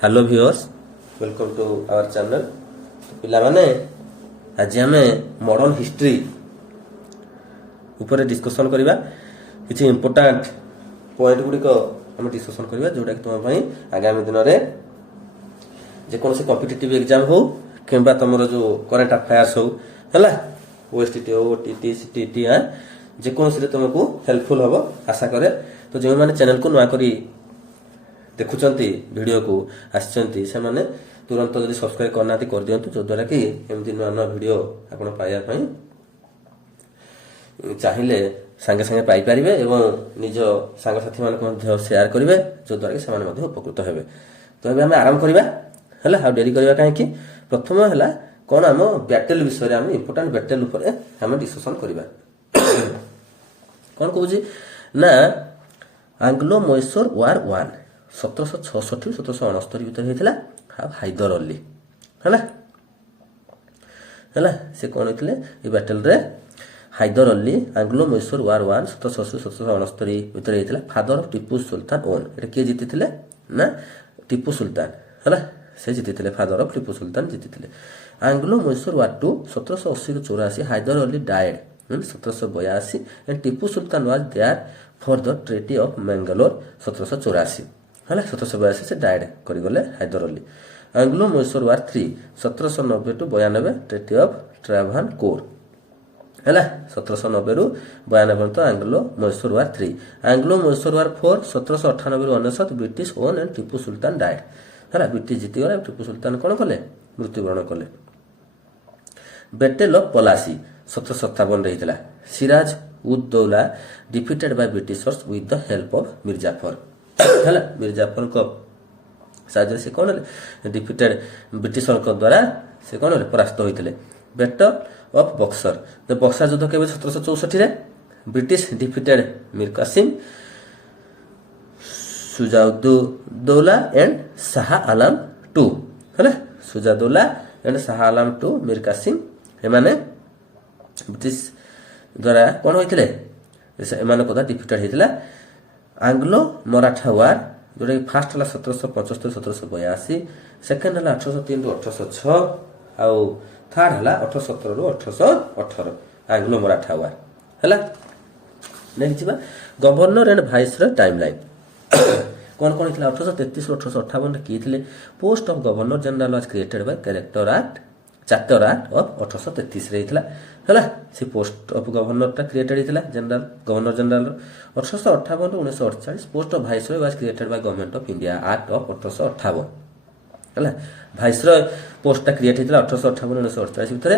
Hello viewers, welcome to our channel. पिला माने आज आम मॉडर्न हिस्ट्री ऊपर डिस्कशन करवा किसी इंपोर्टाट पॉइंट गुड़िक आम डिस्कशन करवा जोटा कि तुम आगामी दिन में जेकोसी कॉम्पिटिटिव एग्जाम हो कि तुम जो करंट अफेयर्स हो है ओएसटीटी हो ओटीटी सीटीटी जेकोसी तुमको हेल्पफुल हम आशा करे। तो जो मैंने चैनल को नुआ करी देखुंट वीडियो को आसते से तुरंत जब सब्सक्राइब करना कर दिंतु जो द्वारा कि एमती नुआ नुआ वीडियो आप पाइबापी चाहिए सांगे सांगे पाइपर एवं निज सांगसाथी मान सेयार करेंगे जो द्वारा कि से उपकृत हेबे। तो अभी आम आरंभ करवा है आ डेरी करवा कहीं प्रथम है कौन आम बैटेल विषय आम इंपोर्टाट बैटेल आम डिस्कसन करवा कौन कौच ना आंग्लो मैसूर वार 1 1766 1769 भितर होता हाइदर अली है से कौन होते ये बैटेल रे हाइदर अली आंग्लो मैसूर वार 1 1766 1769 भितर होता father of Tipu Sultan own ये किए जीति ना टीपू सुल्तान है से जीति फादर ऑफ टीपू सुल्तान जीति। Anglo Mysore war 2 1780 84 Hyder Ali died 1782 and Tipu Sultan was there for the treaty of Mangalore 1784 है 1782 से डायड करगले Hyder Ali. Anglo Mysore war 3 1790 to 92 treaty of Travancore है 1790 रु 92 तो Anglo Mysore war 3। Anglo Mysore war 4 1798 रु 99 British won and Tipu Sultan died है ब्रिटिश जीतीगला टीपू सुल्तान कौन कले मृत्युवरण कले। बैटेल ऑफ पलासी 1757 रही Siraj ud Daula defeated by Britishers with the help of Mir Jafar है मिर्जाफर को साहाଯ୍ୟ से कौन डिफिटेड ब्रिटिशर द्वारा से कौन परास्त होते। Battle of Buxar the Buxar युद्ध के 1764 British defeated Mir Qasim Shujauddaula and Shah Alam 2 है सुजाउद्दौला एंड शाह आलम 2 मीर कासिम एमाने ब्रिटिश द्वारा कौन होते एमान कदा डिफिटेड होता। आंग्लो मराठा वार जोटा कि फास्ट है 1775 1782 सेकेंड है 1803 रु 1806 आउ थर्ड है 1817 रु 1818 आंग्लो मराठा वार है। नेक्स्ट जी गवर्नर एंड वाइसरॉय टाइमलाइन कौन कौन होता 1833 रु 1858 किए post of governor general was created by character act charter act of 1833 होता है से पोस्ट ऑफ गवर्नर टा क्रिएटेड होता जनरल गवर्नर जनरल 1858 रु 1948 post of viceroy was created by government of India act of 1858 है वाइसरॉय पोस्ट टा create होता 1858 1948 भितर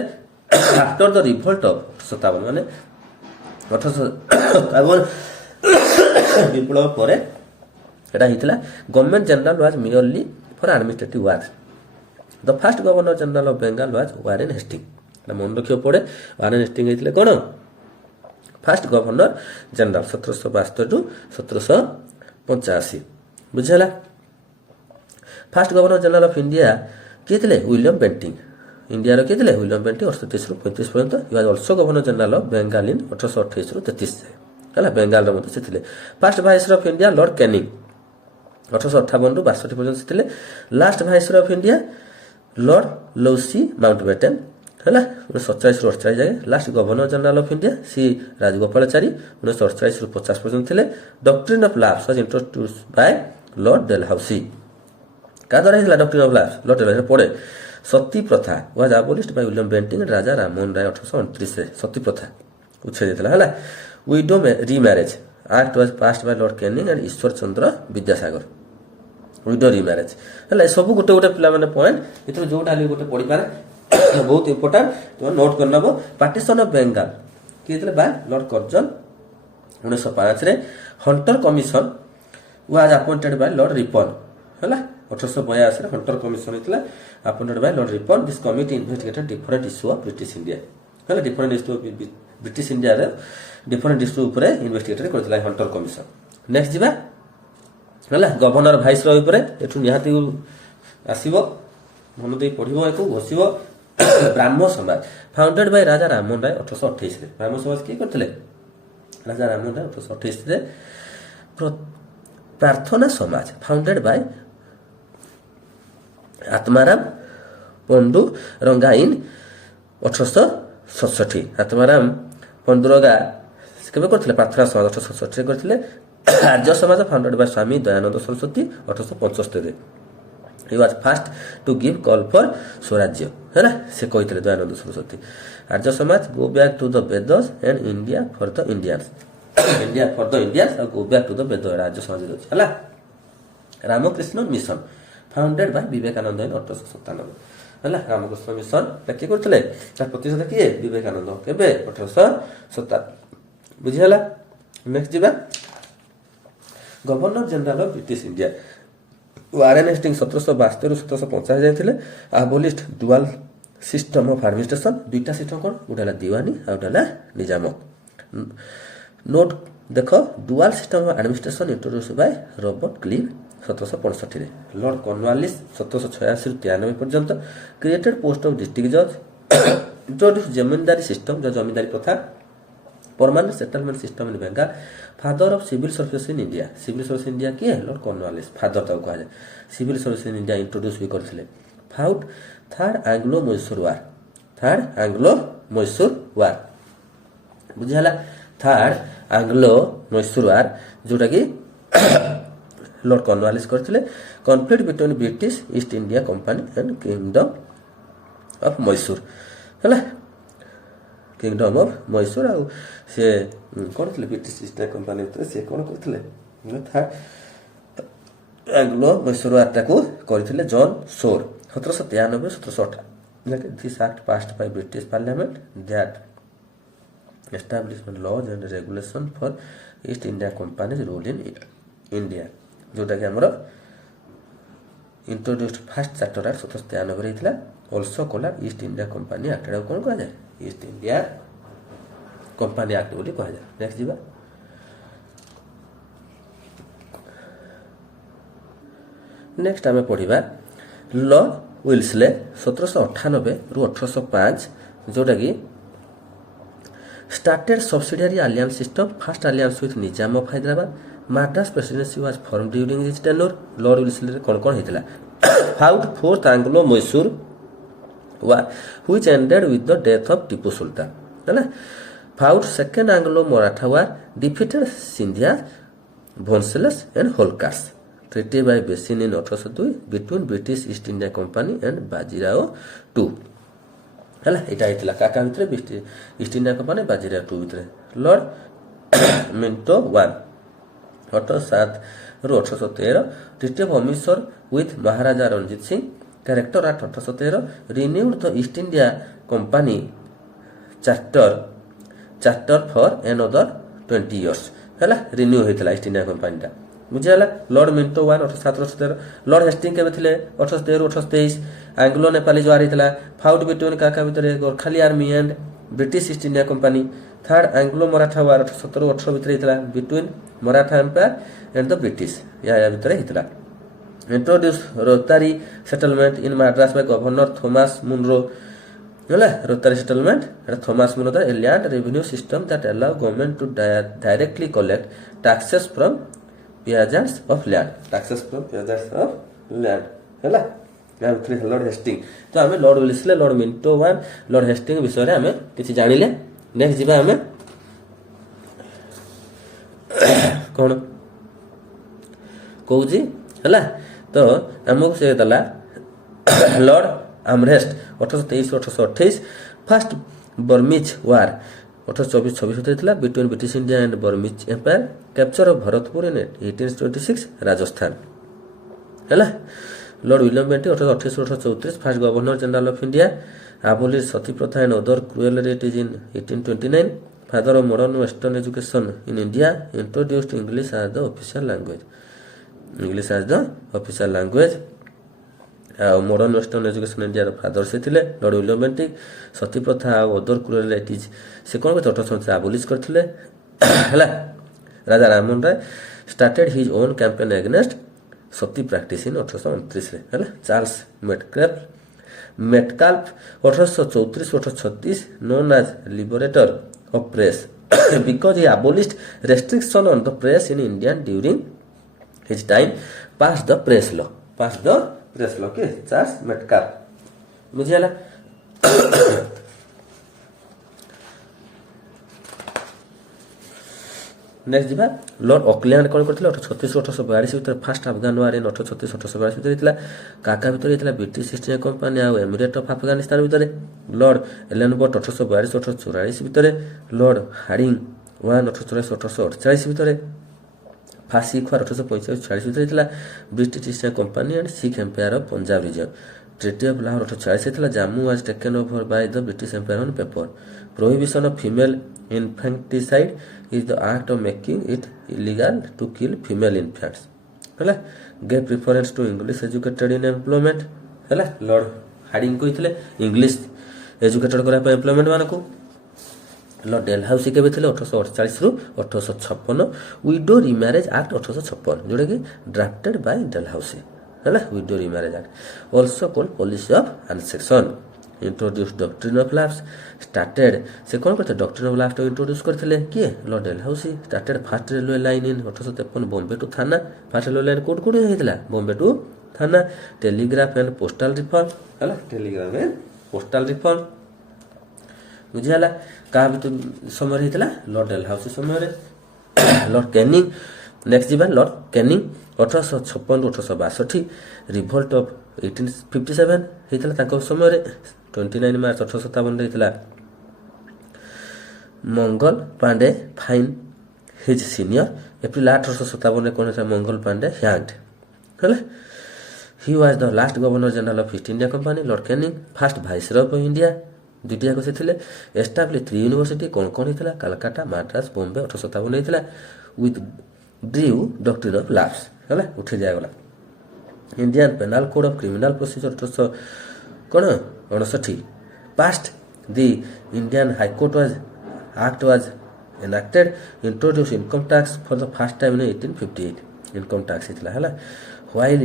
आफ्टर द रिवोल्ट ऑफ 1857 माने 1857 विप्लव पर एटा होता government general was merely for administrative work. The first governor general of Bengal was Warren Hasting मन रखियो पड़े वारेन हेस्टिंग होते कौन फर्स्ट गवर्नर जनरल 1772 टू 1785 बुझेला। First governor general of India किए थे विलियम बेंटिंग इंडिया रो किए थे विलियम बेंटिंग 38 रु 35 पर्यंत he was also governor general of Bengal in 1828 रु 33 है बेंगाल रो से थे। First viceroy of India lord Canning 1858 रु 62 पर्यंत से थे। Last viceroy of India lord Louis Mountbatten है 1947 रु 48 जाए। Last governor general of India C Rajagopalachari 1948 रु 50 पर्यंत थे। Doctrine of lapse was introduced by lord Dalhousie क्या द्वारा है doctrine of lapse Lord Dalhousie पड़े सती प्रथा was abolished by William Bentinck Raja Rammohan Roy 1829 रे सती प्रथा उच्छेद होता है। Widow remarriage act was passed by lord Canning and Ishwar Chandra Vidyasagar widow remarriage है सब गोटे गोटे पिला माने पॉइंट इथरो जोटा गोटे पढ़ी पारे बहुत इंपोर्टेंट तुम नोट करना। पार्टीशन ऑफ बेंगाल किए बाय लॉर्ड कर्जन 1905 रे Hunter commission was appointed by Lord Ripon है 1882 रे हंटर कमिशन होता appointed by Lord Ripon. This committee investigated different issue of British India है डिफरेंट इश्यू ब्रिटिश इंडिया रे different issue ऊपर investigated करथिला Hunter commission. Next जीवा है governor viceroy ऊपर एठु निहाती आसीबो मन दे पढिबो एको घोषिबो। ब्राह्मण समाज फाउंडेड बाय राजा राममोहन राय 1828 रे ब्राह्मण समाज की करथिले राजा राममोहन राय 1828 रे। Prarthana Samaj founded by Atmaram Pandurang in 1867। Atmaram Pandurang କେବେ କରିଥିଲେ? ପ୍ରାର୍ଥନା ସମାଜ 1867 କରିଥିଲେ। Arya Samaj founded by Swami Dayanand Saraswati 1875। He was first to give call for Swarajya ହେଲା, ସେ କହିଥିଲେ ଦୟାନନ୍ଦ ସରସ୍ୱତୀ। ଆର୍ଯ୍ୟ ସମାଜ go back to the Vedas and India for the Indians। India for the Indians ଆଉ go back to the Vedas ଆର୍ଯ୍ୟ ସମାଜ ଅଛି ହେଲା। Ramakrishna mission founded Bai Vivekananda in 1897 ହେଲା। Ramakrishna mission କିଏ କରିଥିଲେ? ତାର ପ୍ରତିଷ୍ଠାତା କିଏ? ବିବେକାନନ୍ଦ। କେବେ? 1897। ବୁଝିହେଲା। ନେକ୍ସଟ ଯିବା governor general of British India. Warren Hastings 1772 1750 ଯାଇଥିଲେ। Abolished dual system of administration. ଦୁଇଟା ସିଷ୍ଟମ କ'ଣ? ଗୋଟେ ହେଲା ଦିୱାନୀ ଆଉ ଗୋଟେ ହେଲା ନିଜାମତ। ନୋଟ ଦେଖ, dual system of administration introduce by Robert Clive 1765। Lord Cornwallis 1786 93 ପର୍ଯ୍ୟନ୍ତ। କ୍ରିଏଟେଡ ପୋଷ୍ଟ ଅଫ ଡିଷ୍ଟ୍ରିକ୍ଟ ଜଜ୍। ଇଣ୍ଟ୍ରୋଡ୍ୟୁସ ଜମିଦାରୀ ସିଷ୍ଟମ, ଜମିଦାରୀ ପ୍ରଥା। permanent settlement system in Bengal। father of civil service in India। civil service in India किए? Lord Cornwallis. Father ताऊ कहा जाए। civil service in India introduce भी करथिले। Fought third Anglo Mysore war. Third Anglo Mysore war बुझिहला। Third Anglo Mysore war जोटा कि lord Cornwallis करथिले। Conflict between British East India company and kingdom of Mysore ହେଲା। किंगडम ऑफ मैसूर आउ से कौन थे? ब्रिटिश ईस्ट इंडिया कंपनी ଭିତରେ ସେ କ'ଣ କରିଥିଲେ? ଆଙ୍ଗ୍ଲୋ ମୈଶୂର ଆଟାକୁ କରିଥିଲେ ଜନ୍ ସୋର 1793 1758। This act passed Bai British parliament that establishment lodge and regulation for East India companies rule in India, ଯେଉଁଟାକି ଆମର ଇଣ୍ଟ୍ରୋଡ୍ୟୁସ୍ଡ ଫାର୍ଷ୍ଟ ଚାର୍ଟର ଆକ୍ଟ 1793 ହେଇଥିଲା। ଅଲସୋ କଲା ଇଷ୍ଟ ଇଣ୍ଡିଆ କମ୍ପାନୀ ଆକ୍ଟ। ଏଟାକୁ କ'ଣ କୁହାଯାଏ? ଇଷ୍ଟ ଇଣ୍ଡିଆ କମ୍ପାନୀ ଆକ୍ଟ ବୋଲି କୁହାଯାଏ। ନେକ୍ସଟ ଯିବା ନେକ୍ସଟ ଆମେ ପଢ଼ିବା ଲର୍ଡ ୱିଲସ୍ଲେ 1798 ରୁ 1805, ଯେଉଁଟାକି started subsidiary alliance system, first alliance with Nizam of Hyderabad। Madras presidency was formed during his tenure। Lord Wellesley କ'ଣ କ'ଣ ହେଇଥିଲା? fought fourth Anglo Mysore war which ended with the death of Tipu Sultan ହେଲା। fought second Anglo Maratha war, defeated Sindhya, Bhonsles and Holkars। treaty by Basin in 1802 between British East India Company and Bajirao II ହେଲା। ଏଇଟା ହେଇଥିଲା କାକା ଭିତରେ? ଇଷ୍ଟ India company Bajirao II ଭିତରେ। Lord Minto 1 1807 ରୁ 1813। treaty of Amritsar with Maharaja Ranjit Singh. Character Act 1813 renewed the East India Company charter for another 20 years ହେଲା। Renew ହେଇଥିଲା East India କମ୍ପାନୀଟା ବୁଝିହେଲା। ଲର୍ଡ ମିଣ୍ଟୋ 1 1807 1813। ଲର୍ଡ ହେଷ୍ଟିଙ୍ଗ କେବେ ଥିଲେ? 1813 ରୁ 1823। ଆଙ୍ଗ୍ଲୋ ନେପାଲି ଜୁଆର ହେଇଥିଲା। ଫାଉଟ୍ ବିଟୱିନ୍ କାକା ଭିତରେ Gorkhali army and British East India company. Third Anglo Maratha war 1817 ରୁ 18 ଭିତରେ ହେଇଥିଲା between Maratha empire and the British, ୟା ଭିତରେ ହେଇଥିଲା। introduce Rotary settlement in Madras by Governor Thomas Munro ହେଲା। Rotary settlement Thomas Munro a land revenue system that allow government to directly collect taxes from peasants of land। taxes from peasants of land ହେଲା। Lord ହେଷ୍ଟିଙ୍ଗ। ତ ଆମେ Lord ୱିଲସ୍ଲେ, Lord Minto 1, Lord ହେଷ୍ଟିଙ୍ଗ ବିଷୟରେ ଆମେ କିଛି ଜାଣିଲେ। Next ଯିବା ଆମେ କ'ଣ କହୁଛି ହେଲା। ତ ଆମକୁ ସେ ଦେଲା lord Amherst 1823 1828। First Burmese war 1824-26 ହେଇଥିଲା between British India and Burmese empire. Capture of Bharatpur in 1826 Rajasthan ହେଲା। Lord William Bentinck 1828 1834 first governor general of India. Abolish sati ପ୍ରଥା and other cruel rites in 1829। Father of modern western education in India. Introduced English as the official language. English as the official language. ଆଉ modern western education ଇଣ୍ଡିଆର father ସେ ଥିଲେ Lord William Bentinck. ସତୀ ପ୍ରଥା ଆଉ other cruel ରେଟିଜ ସେ କ'ଣ କରିଥିଲେ? 1830 ଆବୋଲିଶ କରିଥିଲେ ହେଲା। Raja Rammohan Roy started his own campaign against sati practice in 1829 ହେଲା। Charles Metcalfe 1834-1836 known as liberator of press because he abolished restriction on the press in India during his time passed the press law press law କି Charles Metcalfe ବୁଝିଗଲା। Next ଯିବା lord Auckland କ'ଣ କରିଥିଲେ 1836 1842 ଭିତରେ first Afghan war in 1836 1842 ଭିତରେ ହେଇଥିଲା। କାକା ଭିତରେ ହେଇଥିଲା ବ୍ରିଟିଶ ଇଷ୍ଟ ଇଣ୍ଡିଆ କମ୍ପାନୀ ଆଉ ଏମିରେଟ୍ ଅଫ୍ ଆଫଗାନିସ୍ତାନ ଭିତରେ। ଲର୍ଡ ଏଲେନବର୍ଟ 1842 1844 ଭିତରେ। ଲର୍ଡ ହାର୍ଡିଙ୍ଗ 1 1844 1848 ଭିତରେ। ଫାଷ୍ଟ ଶିଖ୍ ୱାର 1845 46 ଭିତରେ ହେଇଥିଲା। British East India company and Sikh empire of Punjab region. Treaty of Lahore 1846 ହେଇଥିଲା। Jammu was taken over by the British empire on paper. Prohibition of female infanticide is the act of making it illegal to kill female infants ହେଲା। gave preference to English educated in employment ହେଲା। Lord Hardinge କହିଥିଲେ English educated କରିବା ପାଇଁ employment ମାନଙ୍କୁ। Lord Dalhousie କେବେ ଥିଲେ 1848 ରୁ 1856। Widow remarriage act 1856 ଯୋଉଟାକି ଡ୍ରାଫ୍ଟେଡ ବାଇ ଡେଲହାଉସି ହେଲା। Widow remarriage act also called policy of annexation. introduced doctrine of lapse started ସେ କ'ଣ କରିଥିଲେ doctrine of lapse introduce କରିଥିଲେ କିଏ ଲର୍ଡ ଡେଲହାଉସି। started first railway line in 1853 Bombay to Thana. First railway line କୋଉଠି ହେଇଥିଲା Bombay to Thana. Telegraph and postal reform ହେଲା। ଟେଲିଗ୍ରାଫ ଆଣ୍ଡ ପୋଷ୍ଟାଲ ରିଫର୍ମ ବୁଝିଗଲା। କାହା ଭିତରେ ସମୟରେ ହେଇଥିଲା ଲର୍ଡ ଡେଲହାଉସି ସମୟରେ। ଲର୍ଡ କ୍ୟାନିଂ ନେକ୍ସଟ ଯିବା ଲର୍ଡ କ୍ୟାନିଂ 1856 ରୁ 1862। ରିଭୋଲ୍ଟ ଅଫ 1857 ହେଇଥିଲା ତାଙ୍କ ସମୟରେ। 29 ମାର୍ଚ୍ଚ 1857 ହେଇଥିଲା। ମଙ୍ଗଲ ପାଣ୍ଡେ ଫାଇନ୍ ହିଜ୍ ସିନିୟର। ଏପ୍ରିଲ 8 1857 କ'ଣ ହେଇଥିଲା ମଙ୍ଗଲ ପାଣ୍ଡେ ହ୍ୟାଙ୍ଗଡ ହେଲା। He was the last governor general of East India company. Lord Canning first viceroy of India. ଦୁଇଟି ଯାକ ସେ ଥିଲେ। ଏଷ୍ଟାବ୍ଲିଶ 3 ୟୁନିଭର୍ସିଟି କ'ଣ ହେଇଥିଲା କାଲକାଟା ମାଡ୍ରାସ ବମ୍ବେ 1857 ହେଇଥିଲା। Withdrew doctrine of lapse ହେଲା ଉଠି ଦିଆଗଲା। Indian penal code of criminal procedure 1859 passed. The Indian high court act was enacted, introduced income tax for the first time in 1858 income tax ହେଇଥିଲା ହେଲା। while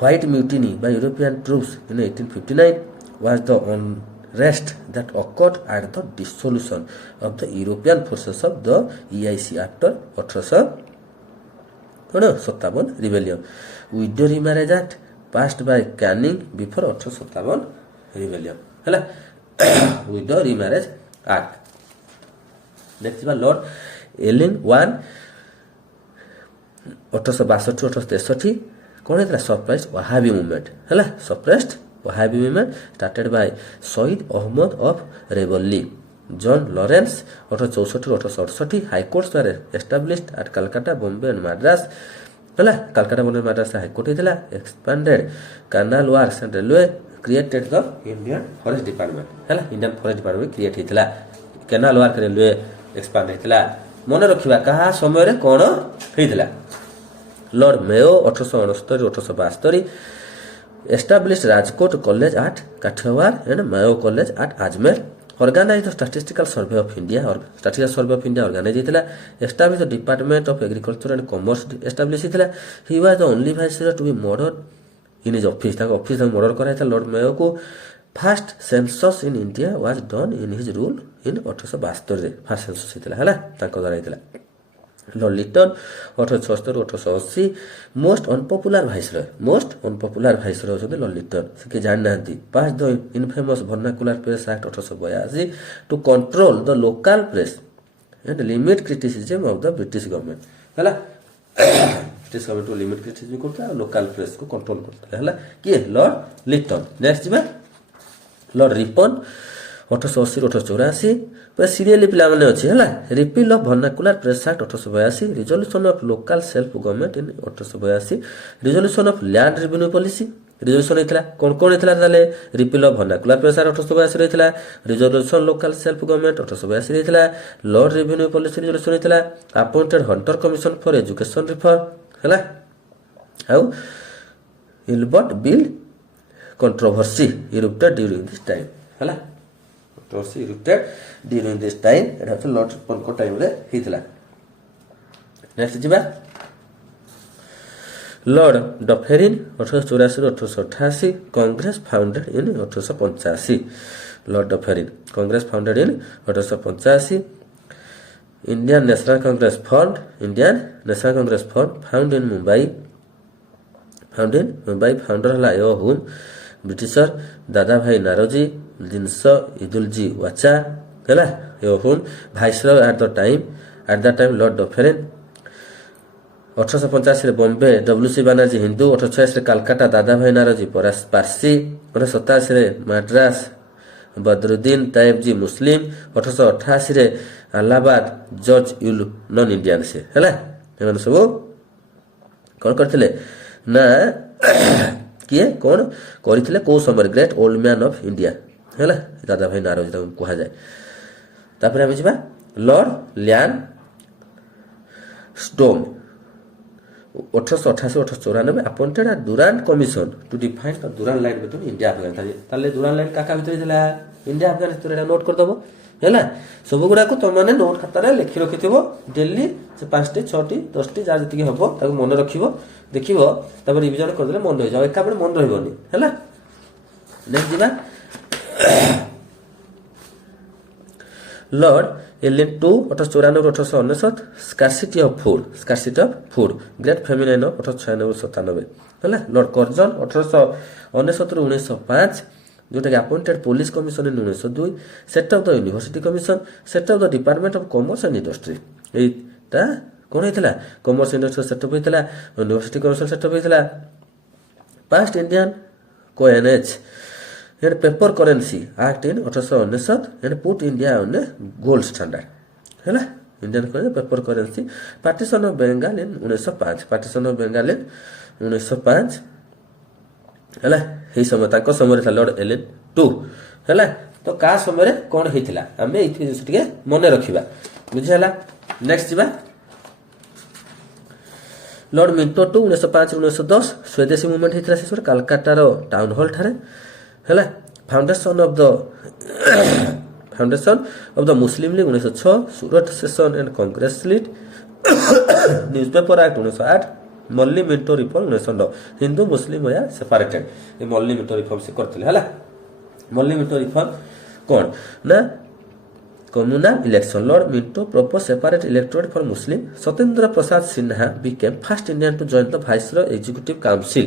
white mutiny by European troops in 1859 was the unrest that occurred at the dissolution of the European forces of the EIC after 1857 rebellion. Widow remarriage act passed by Canning before 1857 rebellion ହେଲା। widow remarriage act next is Lord Ellen 1 1862 1863 कौन है suppressed Wahhabi movement है suppressed Wahhabi movement started by Said Ahmad of Revelli. John Lawrence 1864 1868 high courts were established at Calcutta, Bombay and Madras है Calcutta, Bombay and Madras high court है expanded canal works and railway created the Indian Forest Department है Indian Forest Department create है canal work railway expand ହେଇଥିଲା। ମନେ ରଖିବା କାହା ସମୟରେ କ'ଣ ହେଇଥିଲା। Lord Mayo 1869 1872 established Rajkot College at Kathiawar and Mayo College at Ajmer. Organized the Statistical Survey of India or Statistical Survey of India organized ହେଇଥିଲା। Established the Department of Agriculture and Commerce established ହେଇଥିଲା। He was the only viceroy to be murdered in his office. ତାଙ୍କ office ତାଙ୍କୁ murder କରାଯାଇଥିଲା Lord Meo କୁ। First census in India was done in his rule in 1872 first census ହେଇଥିଲା ହେଲା ତାଙ୍କ ଦ୍ୱାରା ହେଇଥିଲା। Lord Liton 1876 1880 most unpopular viceroy ଅଛନ୍ତି ଲର୍ଡ ଲିଟନ ସେ କିଏ ଜାଣିନାହାନ୍ତି। passed the infamous vernacular press act 1882 to control the local press and limit criticism of the British government ହେଲା। British government को limit criticism करता local press को control करता ହେଲା କିଏ ଲର୍ଡ ଲିଟନ। next ଯିବା ଲର୍ଡ ରିପନ 1880 1884 ପୁରା ସିରିଏଲି ପିଲାମାନେ ଅଛି ହେଲା। Repeal of vernacular press act 1882 resolution of local self government in 1882 resolution of land revenue policy resolution ହେଇଥିଲା। କ'ଣ ହେଇଥିଲା ତାହେଲେ repeal of vernacular press act 1882 ହେଇଥିଲା। ରିଜଲ୍ୟୁସନ୍ ଲୋକାଲ ସେଲ୍ଫ ଗଭର୍ଣ୍ଣମେଣ୍ଟ 1882 ହେଇଥିଲା। ଲର୍ଡ ରେଭିନ୍ୟୁ ପଲିସି ରିଜଲ୍ୟୁସନ୍ ହେଇଥିଲା। Appointed Hunter commission for education reform ହେଲା। ଆଉ Ilbert bill controversy erupted during this time ହେଲା। controversy erupted during this time ଏଟା ହচ্ছে Lord ରିପନଙ୍କ time ରେ ହେଇଥିଲା। Next ଯିବା lord Dufferin 1884 1888 Congress founded in 1885 lord Dufferin Congress founded in 1885 Indian National Congress Fund found in Mumbai founded by founder हला यो हुन britisher दादा भाई नारोजी जिनस इदुलजी वाचा हला यो हुन viceroy at the time lord Dufferin 1885 Bombay W C Banerjee Hindu 1886 Calcutta Dadabhai Naoroji Parsi 1887 Madras Badruddin Tyabji Muslim 1888 Allahabad George Yule non Indian से है एम सब कौन करते ना किए कौन करते कौ समय great old man of India है दादा भाई नारोजी कह जाए तापर आम जा lord Lansdowne 1888-1894 appointed Durand commission to define the Durand line between India Afghanistan ताले डुरांट लाइन काका भितर थिला इंडिया अफगानिस्तान एटा नोट कर दबो हैला सब गुडा को तुम माने नोट खाता रे लिखि रखिथिबो डेली से 5टी 6टी 10टी जा जति हबो ताको मन रखिबो देखिबो तापर रिवीजन कर देले मन रहि जाओ एका बेले मन रहबोनी हैला नेक्स्ट दिबा lord Elgin 2 1894-1899 scarcity of food great famine of 1896-97 है लॉर्ड कर्जन 1899-1905 जोटा कि appointed police commission in 1902 set up the university commission set up the department of commerce and industry एटा कोन हेतला कॉमर्स इंडस्ट्री सेटअप हेतला university commission setup हेतला passed Indian कोएनएच and paper currency act in 1899 and put India on a gold standard है Indian paper currency partition of Bengal in 1905 partition of Bengal in 1905 है यही समय ताको समय था लॉर्ड एलियन 2 है तो का समय कौन हेतिला हमें इथि टिके मने रखिबा बुझिला नेक्स्ट जिबा लॉर्ड मिंटो 2 1905-1910 स्वदेशी मूवमेंट हेतिला से कलकत्ता रो टाउन हॉल ठारे है foundation of the Muslim league 1906 Surat session and Congress lead newspaper act 1908 Morley Minto reform 1909 Hindu Muslim या सेपरेटेड ये मल्ली मिंटो रिफॉर्म से करते है मल्ली मिंटो रिफॉर्म कौन ना communal election Lord Minto propose separate electorate for Muslim Satyendra Prasad Sinha became first Indian to join the viceroy executive council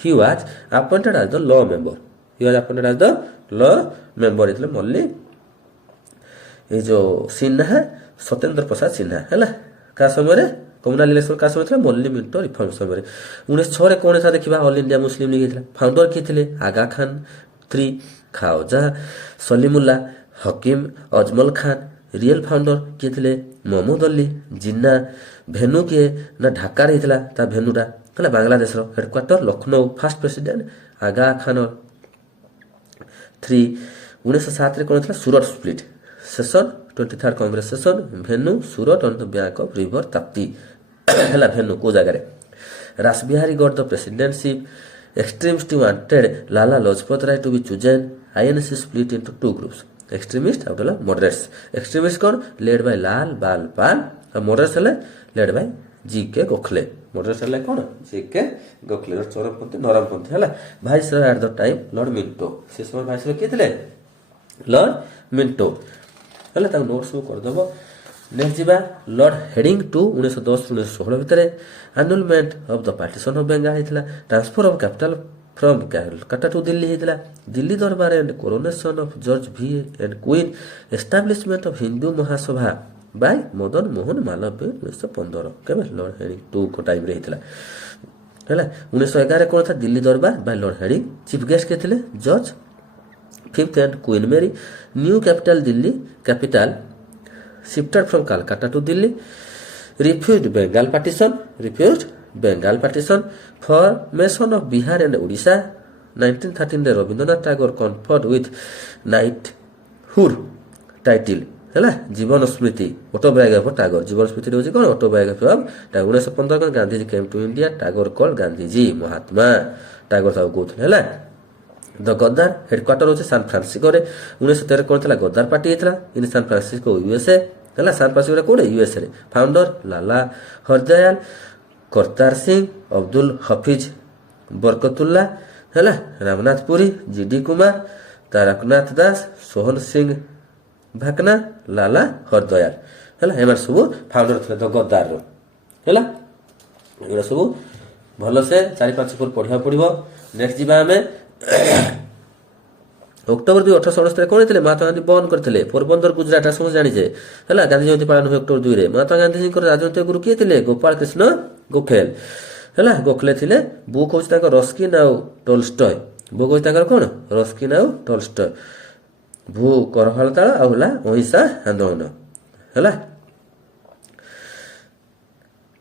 he was appointed as the law member इतने मल्ली ये जो सिन्हा सत्येंद्र प्रसाद सिन्हा है का समय कम्युनल इलेक्शन का समय मल्ली मिंटो रिफॉर्म समय 1906 कौन था देखा all India Muslim league founder किए थे आगा Khan three खाओजा Salimullah Hakim Ajmal Khan real founder किए थे महमूद अली जिन्ना भेनु किए ना ढाका रही था भेनुटा है Bangladesh headquarter Lucknow first president Aga Khan 3 1907 कौन था Surat split session 23rd Congress session venue Surat on the bank of river Tapti है भेनु को जगह Rashbehari got the presidentship extremist wanted Lala Lajpat Rai to be chosen INC split into 2 groups extremist out moderates extremist कौन लेड बाय लाल बाल पाल और moderates है led by G K. Gokhale moderates है कौन GK. Gokhale चरमपंथी नरमपंथी है viceroy eight the time Lord Minto से समय वाइसरॉय किए थे लॉर्ड मिंटो है नोट सब करदेव नेक्स्ट जा लॉर्ड हेडिंग 2 1910-1916 भितर annulment of the partition of Bengal होता transfer of capital from Calcutta to Delhi होता Delhi Durbar and coronation of George भी and queen establishment of Hindu Mahasabha by Madan Mohan Malviya 1915 के लॉर्ड हेडिंग 2 को टाइम रे होता है 1911 कौन था Delhi Durbar by Lord Hardinge chief guest के थे George 5th and Queen Mary new capital Delhi capital shifted from Calcutta to Delhi refused Bengal partition formation of Bihar and Odisha 1913 रे Rabindranath Tagore conferred with knighthood title है जीवन स्मृति ऑटोबायोग्राफी ऑफ टैगोर जीवन स्मृति होची कोन autobiography of Tagore 1915 Gandhi ji came to India Tagore called Gandhi ji Mahatma Tagore Sahab कहथले है the गद्दार headquarter होची San Francisco रे 1913 कोन थला गद्दार पार्टी हेतला इन सैन फ्रांसिस्को यूएसए है सैन फ्रांसिस्को कोन यूएसए रे फाउंडर लाला हरदयाल करतार सिंह अब्दुल हफिज बरकतुल्ला है रामनाथ पुरी जीडी कुमार तारकनाथ दास सोहन सिंह भाकना लाला हरदयाल है एम सब फाउंडर थे द गद्दार है सब ଭଲସେ 4-5 ଫୁଟ ପଢ଼ିବାକୁ ପଡ଼ିବ। ନେକ୍ସଟ ଯିବା ଆମେ ଅକ୍ଟୋବର 2 1869 କ'ଣ ହେଇଥିଲେ? ମହାତ୍ମା ଗାନ୍ଧୀ ବନ୍ଦ କରିଥିଲେ ପୋରବନ୍ଦର ଗୁଜରାଟ ସମସ୍ତେ ଜାଣିଛେ ହେଲା। ଗାନ୍ଧୀ ଜୟନ୍ତୀ ପାଳନ ହୁଏ ଅକ୍ଟୋବର 2ରେ। ମହାତ୍ମା ଗାନ୍ଧୀଜୀଙ୍କର ରାଜନୈତିକ ଗୁରୁ କିଏ ଥିଲେ? ଗୋପାଳ କୃଷ୍ଣ ଗୋଖଲେ ହେଲା। ଗୋଖଲେ ଥିଲେ। ବୁକ୍ ହେଉଛି ତାଙ୍କର ରସ୍କିନ୍ ଆଉ ଟଲଷ୍ଟୟ। ବୁକ୍ ହେଉଛି ତାଙ୍କର କ'ଣ? ରସ୍କିନ୍ ଆଉ ଟଲଷ୍ଟୟ। ଭୂ କର ହଳତାଳ ଆଉ ହେଲା ଅହିଂସା ଆନ୍ଦୋଳନ ହେଲା।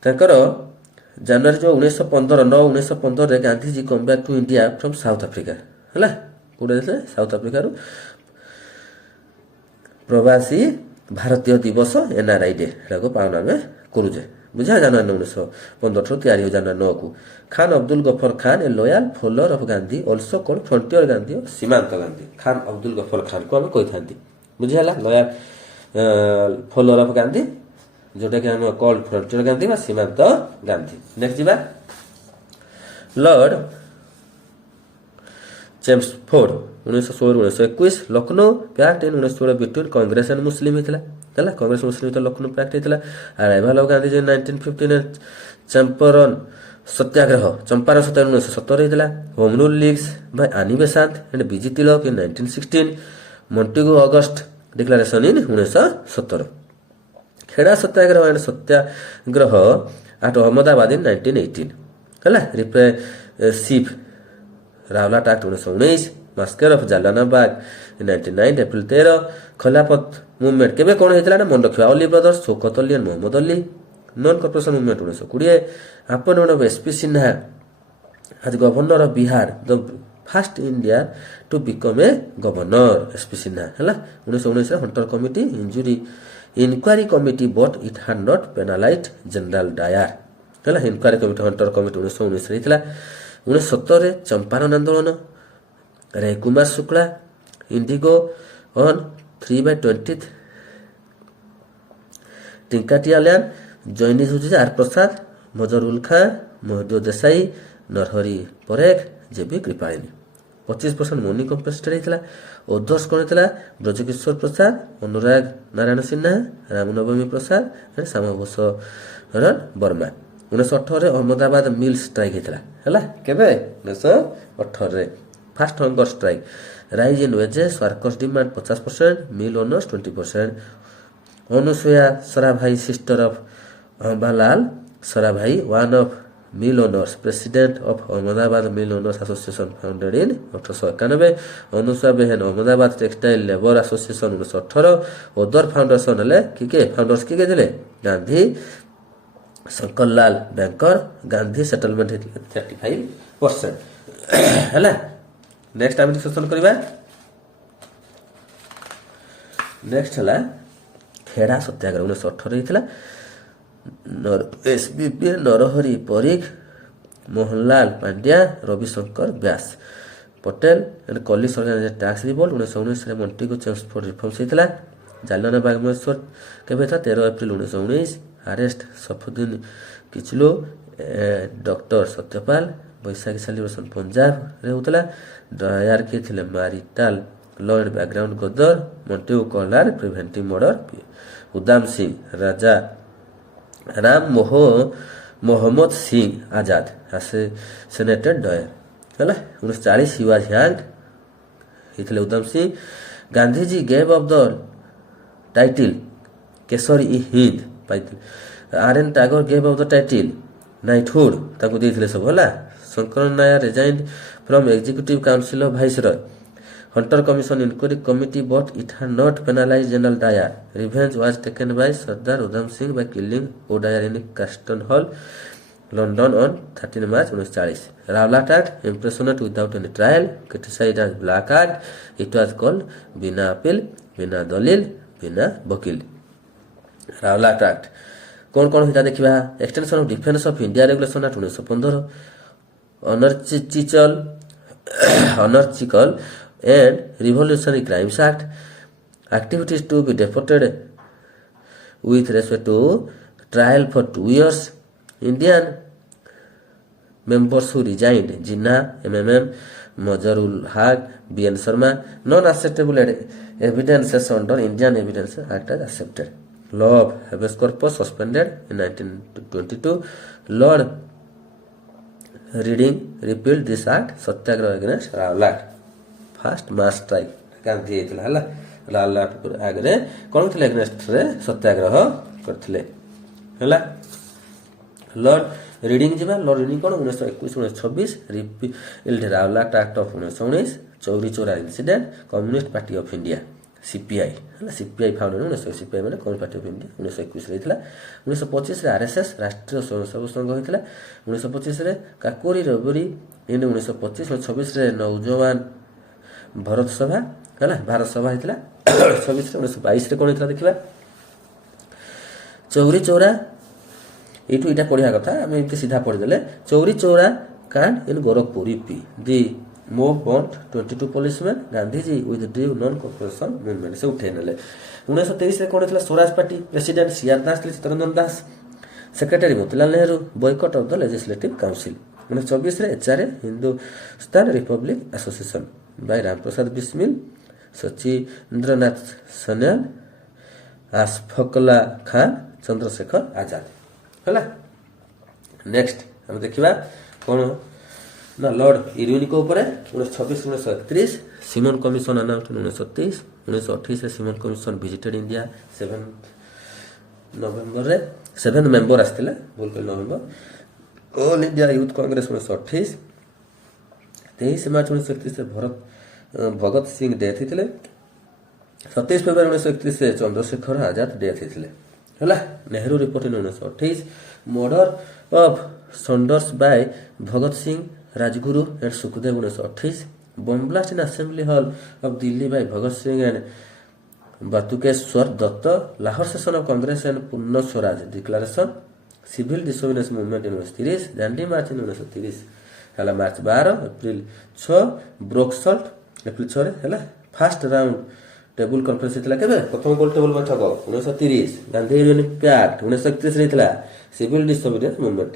ତାଙ୍କର ଜାନୁଆରୀ ଯେଉଁ 1915 ଗାନ୍ଧୀଜୀ କମ୍ back to India from south Africa ହେଲା। କୋଉଠି ଯାଇଥିଲେ? ସାଉଥ ଆଫ୍ରିକାରୁ। ପ୍ରବାସୀ ଭାରତୀୟ ଦିବସ NRI ଡେ ଏଟାକୁ ପାଳନ ଆମେ କରୁଛେ ବୁଝା। ଜାନୁଆରୀ 1915 ଠାରୁ ତିଆରି ହୁଏ ଜାନୁଆରୀ 9କୁ। Khan Abdul Gaffar Khan a loyal follower of Gandhi also called Frontier Gandhi Seemant Gandhi. Khan Abdul ଗଫର ଖାନ୍କୁ ଆମେ କହିଥାନ୍ତି ବୁଝି ହେଲା। ଲୟାଲ ଫଲୋଅର ଅଫ୍ ଗାନ୍ଧୀ ଯେଉଁଟାକି ଆମେ କଲ୍ଡ ଫ୍ରଣ୍ଟିୟର ଗାନ୍ଧୀ ବା ସୀମାନ୍ତ ଗାନ୍ଧୀ। ନେକ୍ସଟ ଯିବା Lord Chelmsford 1916-1921 Lucknow pact in 1916 between Congress and Muslim ହେଇଥିଲା ହେଲା। କଂଗ୍ରେସ ମୁସଲିମ ଭିତରେ ଲକ୍ଷ୍ନୌ ପ୍ୟାକ୍ଟ ହେଇଥିଲା। ଆରାଇଭାଲ ଅଫ୍ ଗାନ୍ଧୀଜୀ 1915 ଚମ୍ପାରନ ସତ୍ୟାଗ୍ରହ 1917 ହେଇଥିଲା। Home rule leagues by Annie Besant and B G Tilak in 1916 Montagu August declaration in 1917 Kheda Satyagraha and Satyagraha at Ahmedabad in 1918 ହେଲା। Repressive Rowlatt act 1919 massacre of Jallianwala Bagh 1909 April 13 ଖଲାଫତ movement କେବେ କ'ଣ ହେଇଥିଲା ନା ମନେ ରଖିବା। Ali brothers Shaukat Ali and Mohammad Ali non cooperation movement 1920 appointment of SP Sinha as governor of Bihar the first India to become a governor SP Sinha ହେଲା। 1919 Hunter committee inquiry committee but it had not penalize General Dyer ହେଲା। Inquiry committee Hunter committee 1919 ହେଇଥିଲା। 1917 ଚମ୍ପାରନ ଆନ୍ଦୋଳନ ରେ Kumar Shukla indigo on 3/20 ଟିଙ୍କାଟିଆଲ୍ୟାନ ଜୈନିଜ ହେଉଛି R Prasad ମଜରୁଲ ଖାଁ ମହଦୁଦ Desai Narhari Parekh J B Kripalani. 25% money compensated ହେଇଥିଲା। ଓଧର୍ସ କ'ଣ ହେଇଥିଲା? ବ୍ରଜକିଶୋର ପ୍ରସାଦ ଅନୁରାଗ ନାରାୟଣ ସିହ୍ନା ରାମନବମୀ ପ୍ରସାଦ ଶ୍ୟାମଭୂଷଣ ବର୍ମା। 1918 ଅହମ୍ମଦାବାଦ ମିଲ୍ ଷ୍ଟ୍ରାଇକ୍ ହେଇଥିଲା ହେଲା। କେବେ? 1918 first hunger strike. Rise in wages workers demand 50% mill owners 20%। Anusuya Sarabhai sister of Ambalal Sarabhai one of mill owners president of Ahmedabad mill owners association founded in 1891। Anusuya Behen Ahmedabad textile labour association 1918। ଓଦର foundation ହେଲେ କିଏ founders କିଏ ଥିଲେ? ଗାନ୍ଧୀ ଶଙ୍କରଲାଲ ବ୍ୟାଙ୍କର ଗାନ୍ଧୀ ସେଟଲମେଣ୍ଟ 35% ହେଲା। Next ଆମେ ଡିସ୍କସନ୍ କରିବା। Next ହେଲା ଖେଡ଼ା ସତ୍ୟାଗ୍ରହ 1918 ହେଇଥିଲା। SBP Narhari Parikh Mohanlal Pandya Ravishankar Vyas Patel and colleagues organized tax revolt 1919 Montagu Chelmsford reforms ହେଇଥିଲା। ଜାଲିଆନାବାଗ ମହୋତ୍ସବ କେବେ ହେଇଥିଲା? 13 April 1919। Arrest Saifuddin Kitchlew doctor Satyapal Baisakhi celebration ପଞ୍ଜାବରେ ହେଉଥିଲା। ଡ୍ରାୟାର କିଏ ଥିଲେ? Martial law and background Ghadar Montagu କଲାର preventive murder Udham Singh Raja Ram Mohammad Singh Azad assassinated Dyer ହେଲା। 1940 ହି ୱାଜ ହ୍ୟାଙ୍ଗଡ ହେଇଥିଲେ Udham Singh. Gandhiji gave up the title Kaisar i Hind ପାଇଥିଲେ। RN Tagore gave up the title knighthood ତାଙ୍କୁ ଦେଇଥିଲେ ସବୁ ହେଲା। Shankar Nair resigned from executive council of viceroy. Hunter commission inquiry committee but it had not penalize General Dyer. Revenge was taken by Sardar Udham Singh by killing O'Dwyer in Caxton Hall London on 13 March 1940। Rowlatt act imprisonment without any trial criticised as black act. It was called ବିନା appeal ବିନା ଦଲିଲ ବିନା ବକିଲ। Rowlatt act କ'ଣ କ'ଣ ହେଇଟା ଦେଖିବା। Extension of defence of India regulation act 1915। ଅନର୍ଚିକଲ and Revolutionary Crimes Act. Activities to be deported with respect to trial for 2 years. Indian members who resigned Jinnah, MMM, Mazharul Haq, BN Sharma. Non-acceptable evidences under Indian Evidence Act as accepted. Law of habeas corpus suspended in 1922. Lord Reading repealed this act Satyagraha against Rowlatt first mass strike Gandhi ହେଇଥିଲା ହେଲା Rowlatt ଆଗରେ କ'ଣ ଥିଲେ ଏଗେନ୍ଷ୍ଟରେ ସତ୍ୟାଗ୍ରହ କରିଥିଲେ ହେଲା। Lord Reading ଯିବା Lord Reading କ'ଣ 1921-1926 repealed Rowlatt act of 1919 Chauri Chaura incident Communist Party of India CPI ହେଲା ସିପିଆଇ ଫାଉଣ୍ଡେଡ୍ 1900 ସିପିଆଇ ମାନେ କମ୍ୟୁନିଷ୍ଟ ପାର୍ଟି ଅଫ୍ ଇଣ୍ଡିଆ 1921 ହେଇଥିଲା। 1925 RSS ରାଷ୍ଟ୍ରୀୟ ସ୍ୱୟଂସେବକ ସଂଘ ହେଇଥିଲା। 1925 କାକୋରୀ ରବରୀ ଇଣ୍ଡ 1925-26 ନୌଜୱାନ ଭରତ ସଭା ହେଲା ଭାରତ ସଭା ହେଇଥିଲା। 1922 କ'ଣ ହେଇଥିଲା ଦେଖିବା ଚୌରୀ ଚୌରା এইটু এটা পড়িয়া কথা আমি এমনি সিধা পড়িদেলে চৌরি চৌরা কাণ্ড in Gorakhpur UP the mob burnt 22 policemen Gandhiji withdrew non cooperation movement से उठे नेले। 1923 रे कोन थिला Swaraj party president C R Das थे Chittaranjan Das secretary Motilal Nehru boycott of the legislative council. 1924 रे HRA Hindustan republic association by Ramprasad Bismil Sachindranath Sanyal Ashfaqulla Khan Chandrashekhar Azad ହେଲା। ନେକ୍ସଟ ଆମେ ଦେଖିବା କ'ଣ ନା ଲର୍ଡ ଇରିନିଙ୍କ ଉପରେ 1926-1931 Simon commission announcement 1923 1928 Simon commission visited India 7 member ଆସିଥିଲେ ଭୁଲ କହିଲି November all India youth Congress 1928 23 March 1931 Bhagat Singh death ହେଇଥିଲେ। 27 ଫେବୃଆରୀ 1931 ଚନ୍ଦ୍ରଶେଖର ଆଜାଦ ଡେଥ୍ ହେଇଥିଲେ ହେଲା। Nehru report 1928 murder of Saunders by Bhagat Singh Rajguru and Sukhdev 1928 bomb blast in assembly hall of Delhi by Bhagat Singh and Batukeshwar Dutt Lahore session of Congress and ପୂର୍ଣ୍ଣ Swaraj declaration civil disobedience movement 1930 Dandi March 1930 ହେଲା। March 12 April 6 ବ୍ରୋକ୍ସଲ୍ଟ April 6 ହେଲା। First round table conference ହେଇଥିଲା କେବେ ପ୍ରଥମ ଗୋଲ ଟେବୁଲ ବୈଠକ 1930 Gandhi union pact 1931 ହେଇଥିଲା civil disobedience movement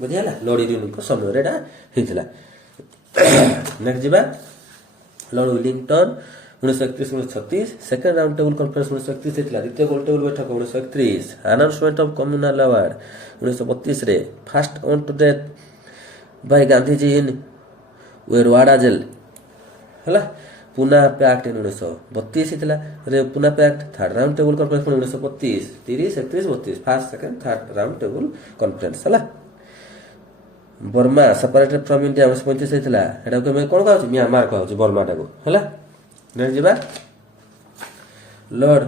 ବୁଝିହେଲା Lord ଇରିନିଙ୍କ ସମୟରେ ଏଇଟା ହେଇଥିଲା। ନେକ୍ସଟ ଯିବା Lord Willingdon 1931-1936 second round table conference 1931 ହେଇଥିଲା। ଦ୍ୱିତୀୟ ଗୋଲ ଟେବୁଲ ବୈଠକ 1931 announcement of communal award 1932 fast on to death by Gandhiji in Yerwada jail ହେଲା। ପୁନା ପ୍ୟାକ୍ଟ 1932 ହେଇଥିଲା Poona pact third round table conference 1932 30 31 32 first second third round table conference ହେଲା। Burma separated from India 1935 ହେଇଥିଲା ଏଟାକୁ ଆମେ କ'ଣ କହୁଛୁ ମିଆଁମାର କହୁଛୁ ବର୍ମାଟାକୁ ହେଲା। ନେକ୍ସଟ ଯିବା Lord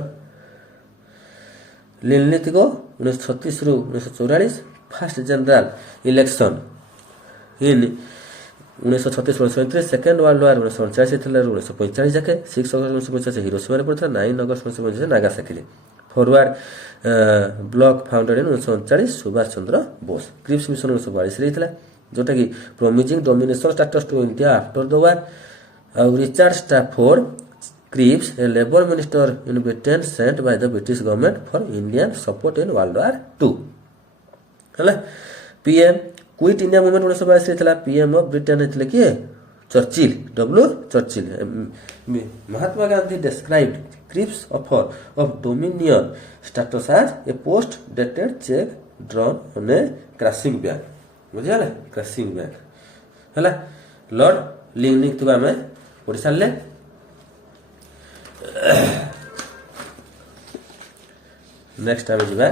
Linlithgow 1936 1944 first general election in 1936-1937 second world war 1949 ହେଇଥିଲା 1945 ଯାକେ 6 ଅଗଷ୍ଟ 1945 ହିରୋସୀମାରେ ପଡ଼ିଥିଲା 9 ଅଗଷ୍ଟ 1945 ନାଗାସାକିରେ forward bloc founded in 1939 Subhash Chandra Bose Cripps mission 1942 ହେଇଥିଲା ଯେଉଁଟାକି promising dominion status to India after the war ଆଉ Richard Stafford Cripps a labour minister in Britain sent by the British government for Indian support in world war 2 ହେଲା। PM quit India movement 1922 ହେଇଥିଲା PM of Britain ହେଇଥିଲେ କିଏ Churchill W Churchill. Mahatma Gandhi described Cripps offer of dominion status as a post dated cheque drawn on a crashing bank ବୁଝିଗଲା crashing bank ହେଲା। Lord Linlithgow ଆମେ ପଢ଼ି ସାରିଲେ। Next ଆମେ ଯିବା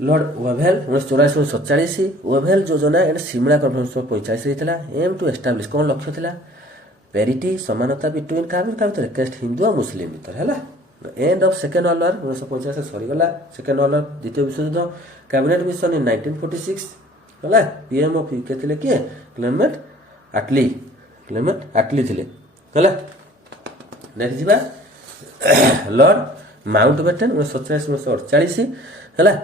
ଲର୍ଡ ୱେଭେଲ୍ 1984-1947 ୱେଭେଲ୍ ଯୋଜନା ଏଣ୍ଡ ସିମଳା କନଫରେନ୍ସ 1945 ହେଇଥିଲା। ଏମ୍ ଟୁ ଏଷ୍ଟାବ୍ଲିଶ କ'ଣ ଲକ୍ଷ୍ୟ ଥିଲା ପ୍ୟାରିଟି ସମାନତା ବିଟୁଇନ୍ କାହା ଭିତରେ କେଷ୍ଟ ହିନ୍ଦୁ ଆଉ ମୁସଲିମ ଭିତରେ ହେଲା। End of second world war 1950 ସରିଗଲା ସେକେଣ୍ଡ ୱାର୍ଲଡ ୱାର ଦ୍ୱିତୀୟ ବିଶ୍ୱଯୁଦ୍ଧ କ୍ୟାବିନେଟ୍ ମିଶନ ଇନ୍ 1946 ହେଲା। ପିଏମ୍ ଅଫ୍ ୟୁକେ ଥିଲେ କିଏ କ୍ଲେମେଣ୍ଟ ଆଟଲି ଥିଲେ ହେଲା। ନେକ୍ସଟ ଯିବା ଲର୍ଡ ମାଉଣ୍ଟ ବେଟେନ୍ 1947-1948 ହେଲା।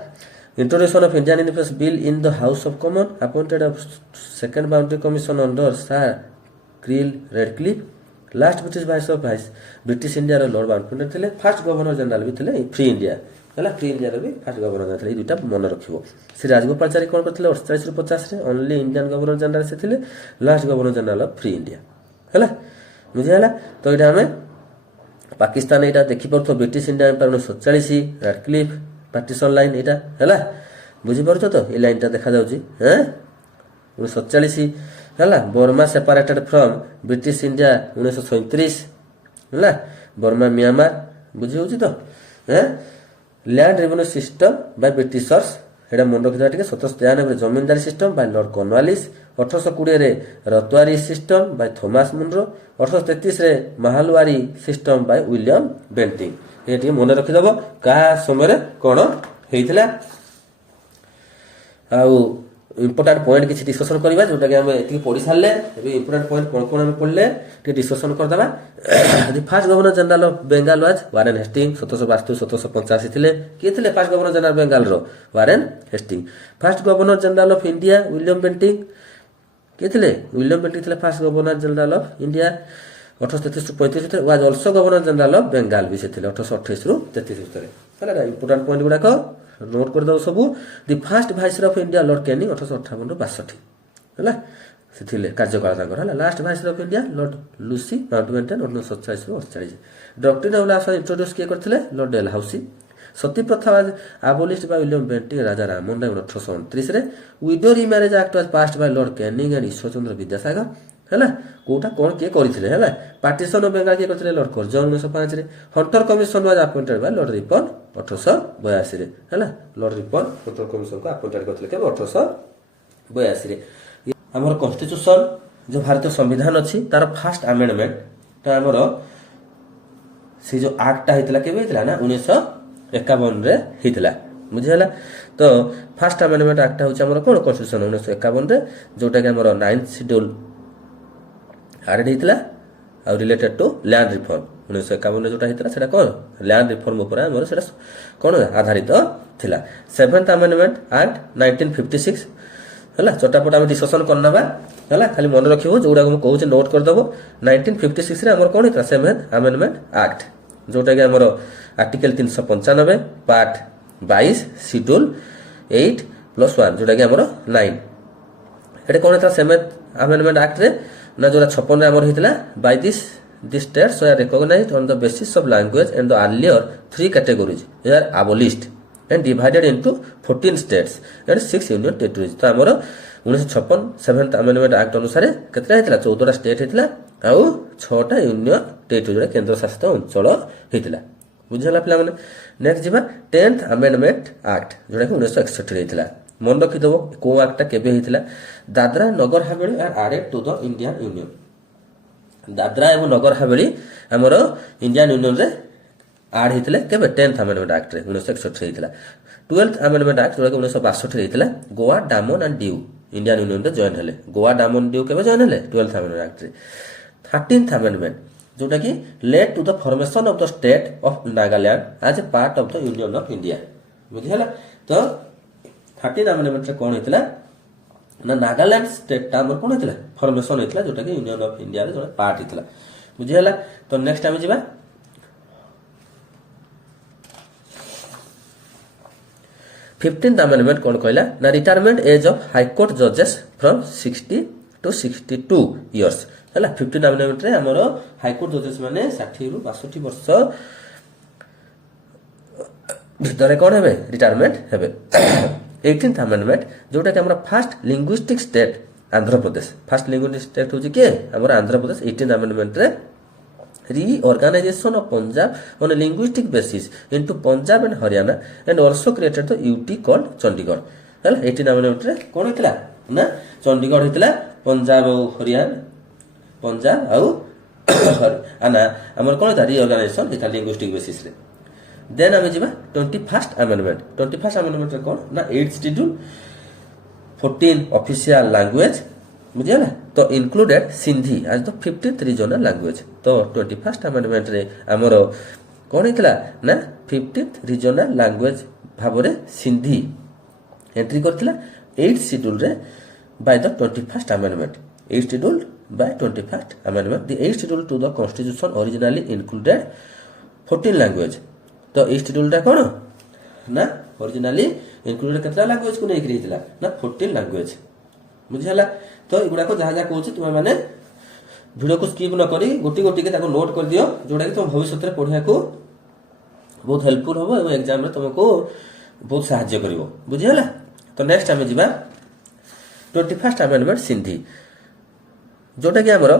Introduction of Indian Independence Bill in the House of Commons appointed of second boundary commission under Sir Creel Redcliffe last British viceroy British India ର Lord Mountbatten ଥିଲେ। First governor general ବି ଥିଲେ free India ହେଲା। Free ଇଣ୍ଡିଆର ବି first governor general ଥିଲେ ଏଇ ଦୁଇଟା ମନେ ରଖିବ। ଶ୍ରୀ ରାଜଗୋପାଳଚାରୀ କ'ଣ କରିଥିଲେ 48-50 ଓନ୍ଲି ଇଣ୍ଡିଆନ୍ ଗଭର୍ଣ୍ଣର ଜେନେରାଲ ସେ ଥିଲେ last governor general of free India ହେଲା ବୁଝିହେଲା। ତ ଏଇଟା ଆମେ ପାକିସ୍ତାନ ଏଇଟା ଦେଖିପାରୁଥିବ British India empire 1947 Radcliffe partition line ଏଇଟା ହେଲା ବୁଝିପାରୁଛ ତ ଏଇ ଲାଇନଟା ଦେଖାଯାଉଛି 1947 ହେଲା Burma separated from British India 1937 ହେଲା ବର୍ମା ମିଆଁମାର ବୁଝି ହେଉଛି ତ land revenue system by Britishers ଏଇଟା ମନେ ରଖିଥିବା ଟିକେ 1793 Zamindari system by Lord Cornwallis 1820 Ryotwari system by Thomas Munro 1833 Mahalwari system Bai William Banting ଏ ଟିକେ ମନେ ରଖିଦେବ କାହା ସମୟରେ କ'ଣ ହେଇଥିଲା ଆଉ ইম্পর্টাট পয়েন্ট কিছু ডিসকসন করা যেটাকি আমি এটি পড়ি সারে এবে ইম্পর্টাট পয়েন্ট কোণ কোণ আমি পড়লে টিকে ডিসকসন করদেবা the first governor general of Bengal was Warren Hastings 1782-1785 ଥିଲେ କିଏ ଥିଲେ ফার্স্ট গভর্নর জেনারেল বেঙ্গলର Warren Hastings first governor general of India William Bentinck କିଏ ଥିଲେ উইলিয়ম বেন্টিং ଥିଲେ first governor general of India 1833-35 ଭିତରେ was also governor general of Bengal ବି ସେ ଥିଲେ 1828-33 ଭିତରେ ହେଲା ଇମ୍ପର୍ଟାଣ୍ଟ ପଏଣ୍ଟ ଗୁଡାକ নোট করে দেব সবু the first viceroy of India Lord Canning 1858-62 ହେଲା ସେ ଥିଲେ କାର୍ଯ୍ୟକାଳ ତାଙ୍କର ହେଲା last viceroy of India Lord Louis Mountbatten 1947-48 doctrine of lapse introduce କିଏ କରିଥିଲେ ଲର୍ଡ ଡେଲହାଉସି ସତୀ ପ୍ରଥା abolished by William Bentinck Raja Rammohan Roy 1829 widow remarriage act was passed by Lord Canning and Ishwarchandra Vidyasagar ହେଲା କୋଉଟା କ'ଣ କିଏ କରିଥିଲେ ହେଲା ପାର୍ଟିସନ ଅଫ ବେଙ୍ଗାଲ କିଏ କରିଥିଲେ Lord Curzon 1905 Hunter commission was appointed by Lord Ripon 1882 ହେଲା ଲର୍ଡ ରିପନ ହଣ୍ଟର କମିଶନକୁ ଆପଏଣ୍ଟେଡ କରିଥିଲେ କେବେ 1882 ଆମର କନଷ୍ଟିଟ୍ୟୁସନ ଯୋଉ ଭାରତୀୟ ସମ୍ବିଧାନ ଅଛି ତାର ଫାର୍ଷ୍ଟ ଆମେଣ୍ଡମେଣ୍ଟ ଟା ଆମର ସେ ଯୋଉ ଆକ୍ଟଟା ହେଇଥିଲା କେବେ ହେଇଥିଲା ନା 1951 ରେ ହେଇଥିଲା ବୁଝିହେଲା ତ ଫାର୍ଷ୍ଟ ଆମେଣ୍ଡମେଣ୍ଟ ଆକ୍ଟଟା ହଉଛି ଆମର କ'ଣ କନଷ୍ଟିଟ୍ୟୁସନ 1951 ରେ ଯୋଉଟା କି ଆମର 9th ଶିଡ୍ୟୁଲ ଆଡେଡ ହେଇଥିଲା ଆଉ ରିଲେଟେଡ ଟୁ ଲ୍ୟାଣ୍ଡ ରିଫର୍ମ 1951 ରେ ଯୋଉଟା ହେଇଥିଲା ସେଟା କ'ଣ ଲ୍ୟାଣ୍ଡ ରିଫର୍ମ ଉପରେ ଆମର ସେଟା କ'ଣ ଆଧାରିତ ଥିଲା 7th ଆମେଣ୍ଡମେଣ୍ଟ ଆକ୍ଟ 1956 ହେଲା ଚଟାପଟ ଆମେ ଡିସ୍କସନ କରିନେବା ହେଲା ଖାଲି ମନେ ରଖିବ ଯୋଉଟା ମୁଁ କହୁଛି ନୋଟ କରିଦେବ 1956 ରେ ଆମର କ'ଣ ହେଇଥିଲା 7th ଆମେଣ୍ଡମେଣ୍ଟ ଆକ୍ଟ ଯୋଉଟା କି ଆମର ଆର୍ଟିକଲ 395 ପାର୍ଟ 22 ଶିଡ୍ୟୁଲ 8+1 ଯୋଉଟା କି ଆମର 9 ଏଟା କ'ଣ ହେଇଥିଲା 7th ଆମେଣ୍ଡମେଣ୍ଟ ଆକ୍ଟ ରେ ନା ଯୋଉଟା 56 ରେ ଆମର ହେଇଥିଲା Bai this states are recognized on the basis of language and the earlier 3 categories they are abolished and divided into 14 states and 6 union territories ତ ଆମର 1956 7th amendment act ଅନୁସାରେ କେତେଟା ହେଇଥିଲା 14ଟା ଷ୍ଟେଟ ହେଇଥିଲା ଆଉ 6ଟା ୟୁନିୟନ ଟେରିଟୋରୀ ଯୋଉଟା କେନ୍ଦ୍ର ଶାସିତ ଅଞ୍ଚଳ ହେଇଥିଲା ବୁଝିଲା ପିଲାମାନେ ନେକ୍ସଟ ଯିବା 10th amendment act ଯୋଉଟା କି 1961 ରେ ହେଇଥିଲା ମନେ ରଖିଦେବ କୋଉ ଆକ୍ଟଟା କେବେ ହେଇଥିଲା Dadra Nagar Haveli are added to the Indian union Dadra ଏବଂ ନଗର ହାବେଳି ଆମର ଇଣ୍ଡିଆନ ୟୁନିୟନରେ ଆଡ୍ ହେଇଥିଲେ କେବେ 10th ଆମେଣ୍ଡମେଣ୍ଟ ଆକ୍ଟରେ 1961 ହେଇଥିଲା 12th ଆମେଣ୍ଡମେଣ୍ଟ ଆକ୍ଟ ଯୋଉଟା 1962 ହେଇଥିଲା ଗୋଆ ଡାମନ ଆଣ୍ଡ ଡିଉ ଇଣ୍ଡିଆନ ୟୁନିୟନରେ ଜଏନ୍ ହେଲେ ଗୋଆ ଡାମନ ଡିଉ କେବେ ଜଏନ୍ ହେଲେ 12th ଆମେଣ୍ଡମେଣ୍ଟ ଆକ୍ଟରେ 13th ଆମେଣ୍ଡମେଣ୍ଟ ଯୋଉଟା କି led to the formation of the state of Nagaland as a part of the union of India ବୁଝିହେଲା ତ 13th ଆମେଣ୍ଡମେଣ୍ଟରେ କ'ଣ ହେଇଥିଲା ନା ନାଗାଲ୍ୟାଣ୍ଡ ଷ୍ଟେଟଟା ଆମର କ'ଣ ହେଇଥିଲା ଫର୍ମେସନ ହେଇଥିଲା ଯୋଉଟା କି ୟୁନିୟନ ଅଫ ଇଣ୍ଡିଆର ଜଣେ ପାର୍ଟ ହେଇଥିଲା ବୁଝିହେଲା ତ ନେକ୍ସଟ ଆମେ ଯିବା 15th amendment କ'ଣ କହିଲା ନା ରିଟାୟାରମେଣ୍ଟ ଏଜ୍ ଅଫ ହାଇକୋର୍ଟ ଜଜେସ୍ ଫ୍ରମ୍ 60 to 62 years ହେଲା 15th amendmentରେ ଆମର ହାଇକୋର୍ଟ ଜଜେସ୍ ମାନେ 60 ରୁ 62 ବର୍ଷ ଭିତରେ କ'ଣ ହେବେ ରିଟାୟାରମେଣ୍ଟ ହେବେ 18th amendment ଯୋଉଟା କି ଆମର first linguistic state Andhra Pradesh first linguistic state ହେଉଛି କିଏ ଆମର Andhra Pradesh 18th amendmentରେ reorganization of Punjab on a linguistic basis into Punjab and Haryana and also created the UT called Chandigarh ହେଲା 18th amendment ରେ କ'ଣ ହେଇଥିଲା ନା ଚଣ୍ଡିଗଡ଼ ହେଇଥିଲା ପଞ୍ଜାବ ଆଉ ହରିୟାଣା ପଞ୍ଜାବ ଆଉ ହରିୟାଣା ଆମର କ'ଣ ହେଇଥିଲା ରିଅର୍ଗାନାଇଜେସନ ହେଇଥିଲା ଲିଙ୍ଗୁଇଷ୍ଟିକ ବେସିସରେ ଦେନ୍ ଆମେ ଯିବା 21st amendment 21st amendment ରେ କ'ଣ ନା 8th schedule 14 official language ବୁଝିହେଲା ତ ଇନକ୍ଲୁଡେଡ ସିନ୍ଧି ଆଜ ଦ 15th ରିଜନାଲ ଲାଙ୍ଗୁଏଜ ତ 21st amendment ରେ ଆମର କ'ଣ ହେଇଥିଲା ନା 15th ରିଜନାଲ ଲାଙ୍ଗୁଏଜ ଭାବରେ ସିନ୍ଧି ଏଣ୍ଟ୍ରି କରିଥିଲା 8th schedule ରେ by the 21st amendment 8th schedule by 21st amendment the 8th schedule to the constitution originally included 14 language ତ 8th schedule ଟା କ'ଣ ନା originally included କେତେଟା ଲାଙ୍ଗୁଏଜ କୁ ନେଇକି ହେଇଥିଲା ନା 14 ଲାଙ୍ଗୁଏଜ ବୁଝିହେଲା ତ ଏଗୁଡାକ ଯାହା ଯାହା କହୁଛି ତୁମେ ମାନେ भिडियो को स्किप न करी गोटी गोटी के ताको नोट कर दियो जोटा कि तुम भविष्य में पढ़िया को बहुत हेल्पफुल हम और एग्जाम में तुमको बहुत साहाय्य करिवो बुझिहला। तो नेक्स्ट आमे जिबा 21st अमेंडमेंट सिंधी जोटा कि हमर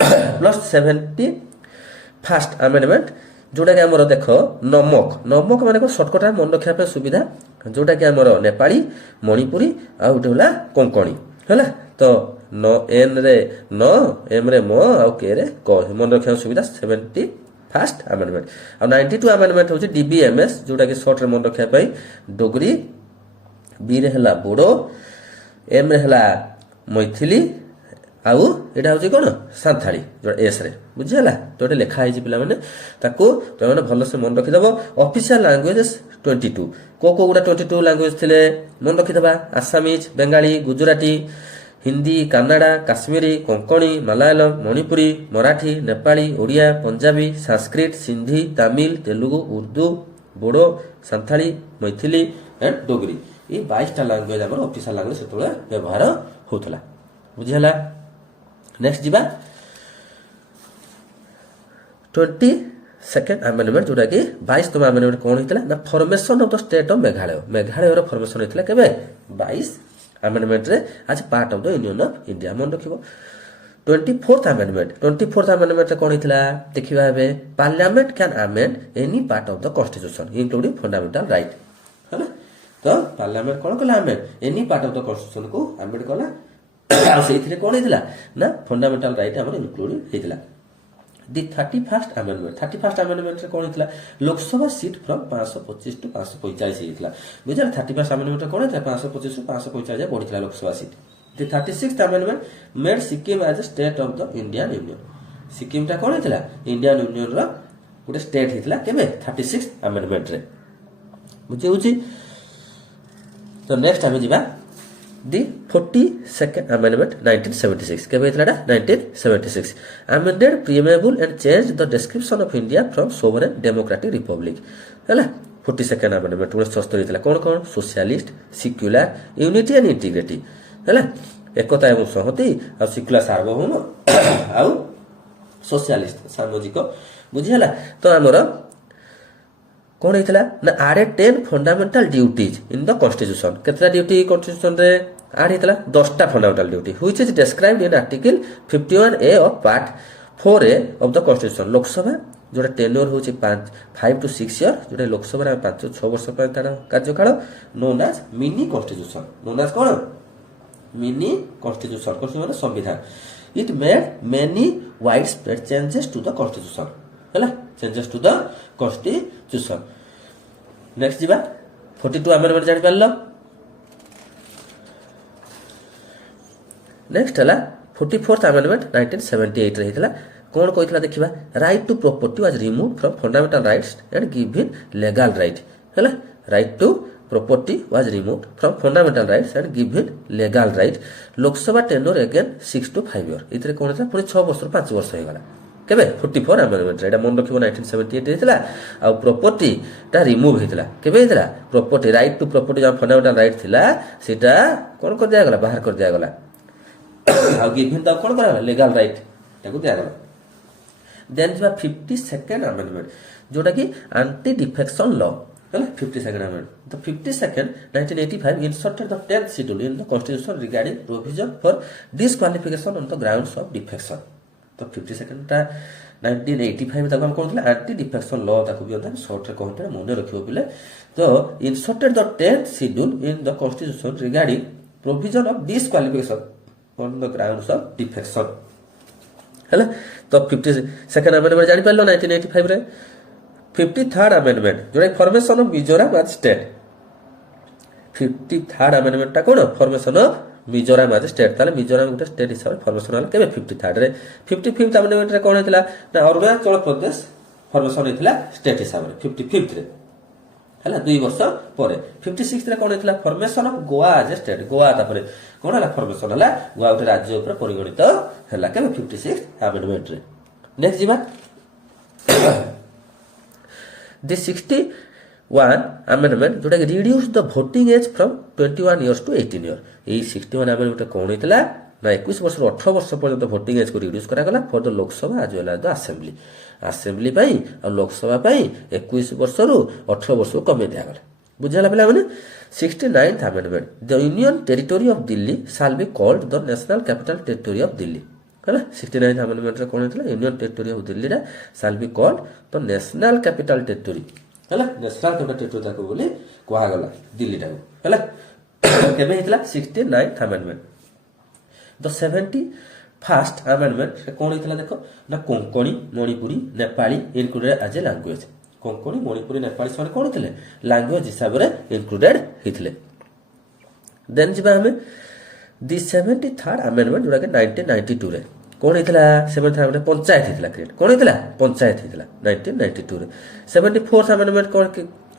प्लस 71st अमेंडमेंट जोटा कि हमर देखो नमक माने को शॉर्टकट मन रखिया पे सुविधा जोटा कि हमर नेपाली मणिपुरी आ उठला कोंकणी हैला। तो न एन रे न एम रे म आ के रे क मन रखिया सुविधा 71st अमेंडमेंट। आ 92 अमेंडमेंट होची डीबीएमएस जोटा कि शॉर्ट रे मन रखिया पे डोगरी, बी रे हला बोडो, एम रे हला मैथिली आउ एटा होची कोन सांथाली जो एस रे बुझिहला। तो एटा लेखा है पिला माने ताको तो माने भलो से मन रखि दबो। ऑफिशियल लैंग्वेजेस 22 को गुडा 22 लैंग्वेज थिले मन रखि दबा आसामीज, बंगाली, गुजराती, हिंदी, कन्नड़ा, काश्मीरी, कोंकणी, मलयालम, मणिपुरी, मराठी, नेपाली, ओडिया, पंजाबी, संस्कृत, सिंधी, तमिल, तेलुगु, उर्दू, बोडो, सांथाली, मैथिली एंड डोगरी ये 22टा लैंग्वेज हमर ऑफिशियल लैंग्वेज सेतोला व्यवहार होतला बुझिहला। नेक्स्ट जीवा 22nd अमेंडमेंट जोटा कि 22तम अमेंडमेंट कोन हितला ना formation of the state of Meghalaya. Meghalaya रो फॉर्मेशन हितला केबे 22 अमेंडमेंट रे आज part of the union of India मन रखिबो। 24th अमेंडमेंट रे कोन हितला देखिबा हेबे parliament can amend any part of the constitution including fundamental right है ना। तो पार्लियामेंट कोन कला amend any part of the constitution को अमेंड कला आ सेथिरे कोन हितला ना फंडामेंटल राइट हमर इंक्लूडिंग हितला। दी 31st अमेंडमेंट रे कोन हितला लोकसभा सीट फ्रॉम 525 टू 545 हितला बुझल। 31st अमेंडमेंट रे कोन हितला 525 टू 545 जे बढ़ितला Lok Sabha seat. The 36th amendment made Sikkim as a state of the Indian union. Sikkim ता कोन हितला इंडियन यूनियन रो गुटे स्टेट हितला केबे 36th अमेंडमेंट रे बुझे होची। तो नेक्स्ट आमे जिबा दी 42nd अमेंडमेंट 1976 केबे हितलाडा 1976 amended preamble and change the description of India from sovereign democratic republic हैला। 42nd अमेंडमेंट 1970 हितला कोन कोन socialist, secular, unity and integrity हैला एकता एवं संहति आ सेक्युलर सार्वभौम आ सोशलिस्ट सामाजिक बुझिहला। तो हमर कोन हितला ना आडे 10 fundamental duties in the constitution. केतरा ड्यूटी कॉन्स्टिट्यूशन रे आड हितला 10टा fundamental duty which is described in article 51A of part 4A of the constitution. Lok Sabha जोटा टेन्योर होची 5 टू 6 इयर जोटा लोकसभा रे 5-6 वर्ष पर तार कार्यकाल known as mini constitution. Known as कोन मिनी कॉन्स्टिट्यूशन कॉन्स्टिट्यूशन माने संविधान। It made many wide spread changes to the constitution हैला changes to the constitution. Next जीवा 42 अमेंडमेंट जानि परलो। नेक्स्ट हला 44th अमेंडमेंट 1978 रे हितला कोन कहितला देखिबा right to property was removed from fundamental rights and given legal right हैला। Right to property was removed from fundamental rights and given legal right. Lok Sabha tenure again 6 to 5 year इतरे कोन हितला पुनी 6 वर्ष 5 वर्ष हो गला केबे 44 अमेंडमेंट एटा मन रखिबो 1978 हितला। आ प्रॉपर्टी ता रिमूव हितला केबे हितला प्रॉपर्टी राइट टू प्रॉपर्टी जो फंडामेंटल राइट थिला सेटा कोन कर दिया गला बाहर कर दिया गला आ गिवन ता कोन करा लीगल राइट ताको दिया गला। देन जिबा 52nd अमेंडमेंट जोटा कि एंटी डिफेक्शन लॉ हैला 52nd amendment. The 52nd 1985 inserted the 10th schedule in the constitution regarding provision for disqualification on the grounds of defection। तो 52nd ता 1985 तक हम कोन एंटी डिफेक्शन लॉ ताको भी होता शॉर्ट रे कहते मने रखियो बिले। तो inserted the 10th schedule in the constitution regarding provision of disqualification on the grounds of defection हैला। तो 52nd अमेंडमेंट जानि परलो 1985 रे। 53rd अमेंडमेंट जोटा formation of Mizoram as state. 53rd amendment ता कोन formation of Mizoram as state ताले मिजोरम गुटे स्टेट हिसाब formation हला केबे 53rd रे। 55th अमेंडमेंट रे कोन हेतला ना अरुणाचल प्रदेश फॉर्मेशन हेतला स्टेट हिसाब रे 55th रे हैला 2 वर्ष परे। 56th रे कोन हेतला formation of Goa as state. Goa तापरे कोन हला फॉर्मेशन हला गोवा उटे राज्य ऊपर परिगणित हला केबे 56th अमेंडमेंट रे। नेक्स्ट जीवा द 61 अमेंडमेंट जोटा reduce the voting age from 21 years to 18 year. ए 61 अमेंडमेंट कोन हितला ନା 21 ବର୍ଷରୁ 18 ବର୍ଷ ପର୍ଯ୍ୟନ୍ତ ଭୋଟିଂ ଏଜ୍କୁ ରିଡ୍ୟୁସ୍ କରାଗଲା for the Lok Sabha as well as the assembly. Assembly ପାଇଁ ଆଉ ଲୋକସଭା ପାଇଁ 21 ବର୍ଷରୁ 18 ବର୍ଷକୁ କମେଇ ଦିଆଗଲା। ବୁଝିଗଲା ପିଲାମାନେ। 69th amendment, the union territory of Delhi shall be called the national capital territory of Delhi. ହେଲା 69th amendmentରେ କ'ଣ ହେଇଥିଲା? ୟୁନିୟନ ଟେରିଟୋରି ଅଫ୍ ଦିଲ୍ଲୀରେ shall be called the national capital territory. ହେଲା ନ୍ୟାସନାଲ କ୍ୟାପିଟାଲ ଟେରିଟୋରି ତାକୁ ବୋଲି କୁହାଗଲା ଦିଲ୍ଲୀଟାକୁ। ହେଲା କେବେ ହେଇଥିଲା? 69th amendment। ଦ 71st amendment କ'ଣ ହେଇଥିଲା ଦେଖ ନା କୋଙ୍କଣୀ ମଣିପୁରୀ ନେପାଳୀ ଇନକ୍ଲୁଡେଡ୍ ଆଜ୍ ଏ ଲାଙ୍ଗୁଏଜ। କୋଙ୍କଣୀ ମଣିପୁରୀ ନେପାଳୀ ସେମାନେ କ'ଣ ଥିଲେ? ଲାଙ୍ଗୁଏଜ ହିସାବରେ ଇନକ୍ଲୁଡେଡ୍ ହେଇଥିଲେ। ଦେନ୍ ଯିବା ଆମେ ଦି 73rd amendment ଯୋଉଟାକି 1992ରେ କ'ଣ ହେଇଥିଲା? 73rd amendment ପଞ୍ଚାୟତ ହେଇଥିଲା କ୍ରିଏଟ୍। କ'ଣ ହେଇଥିଲା? ପଞ୍ଚାୟତ ହେଇଥିଲା 1992ରେ। 74th amendment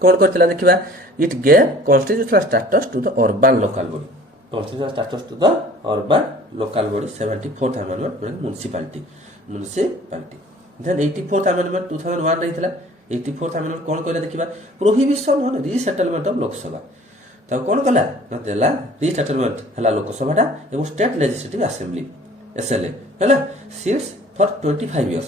କ'ଣ କରିଥିଲା ଦେଖିବା? It gave constitutional status to the urban local body. Constitutional status to the urban local body 74th amendment municipality. Then 84th amendment 2001 रही 84th amendment कौन कहला देखिबा? Prohibition on resettlement of Lok Sabha. त कौन कहला ना देला रीसेटलमेंट हला लोकसभाटा एवं स्टेट लेजिस्लेटिव असेंबली एसएलए हला seats for 25 years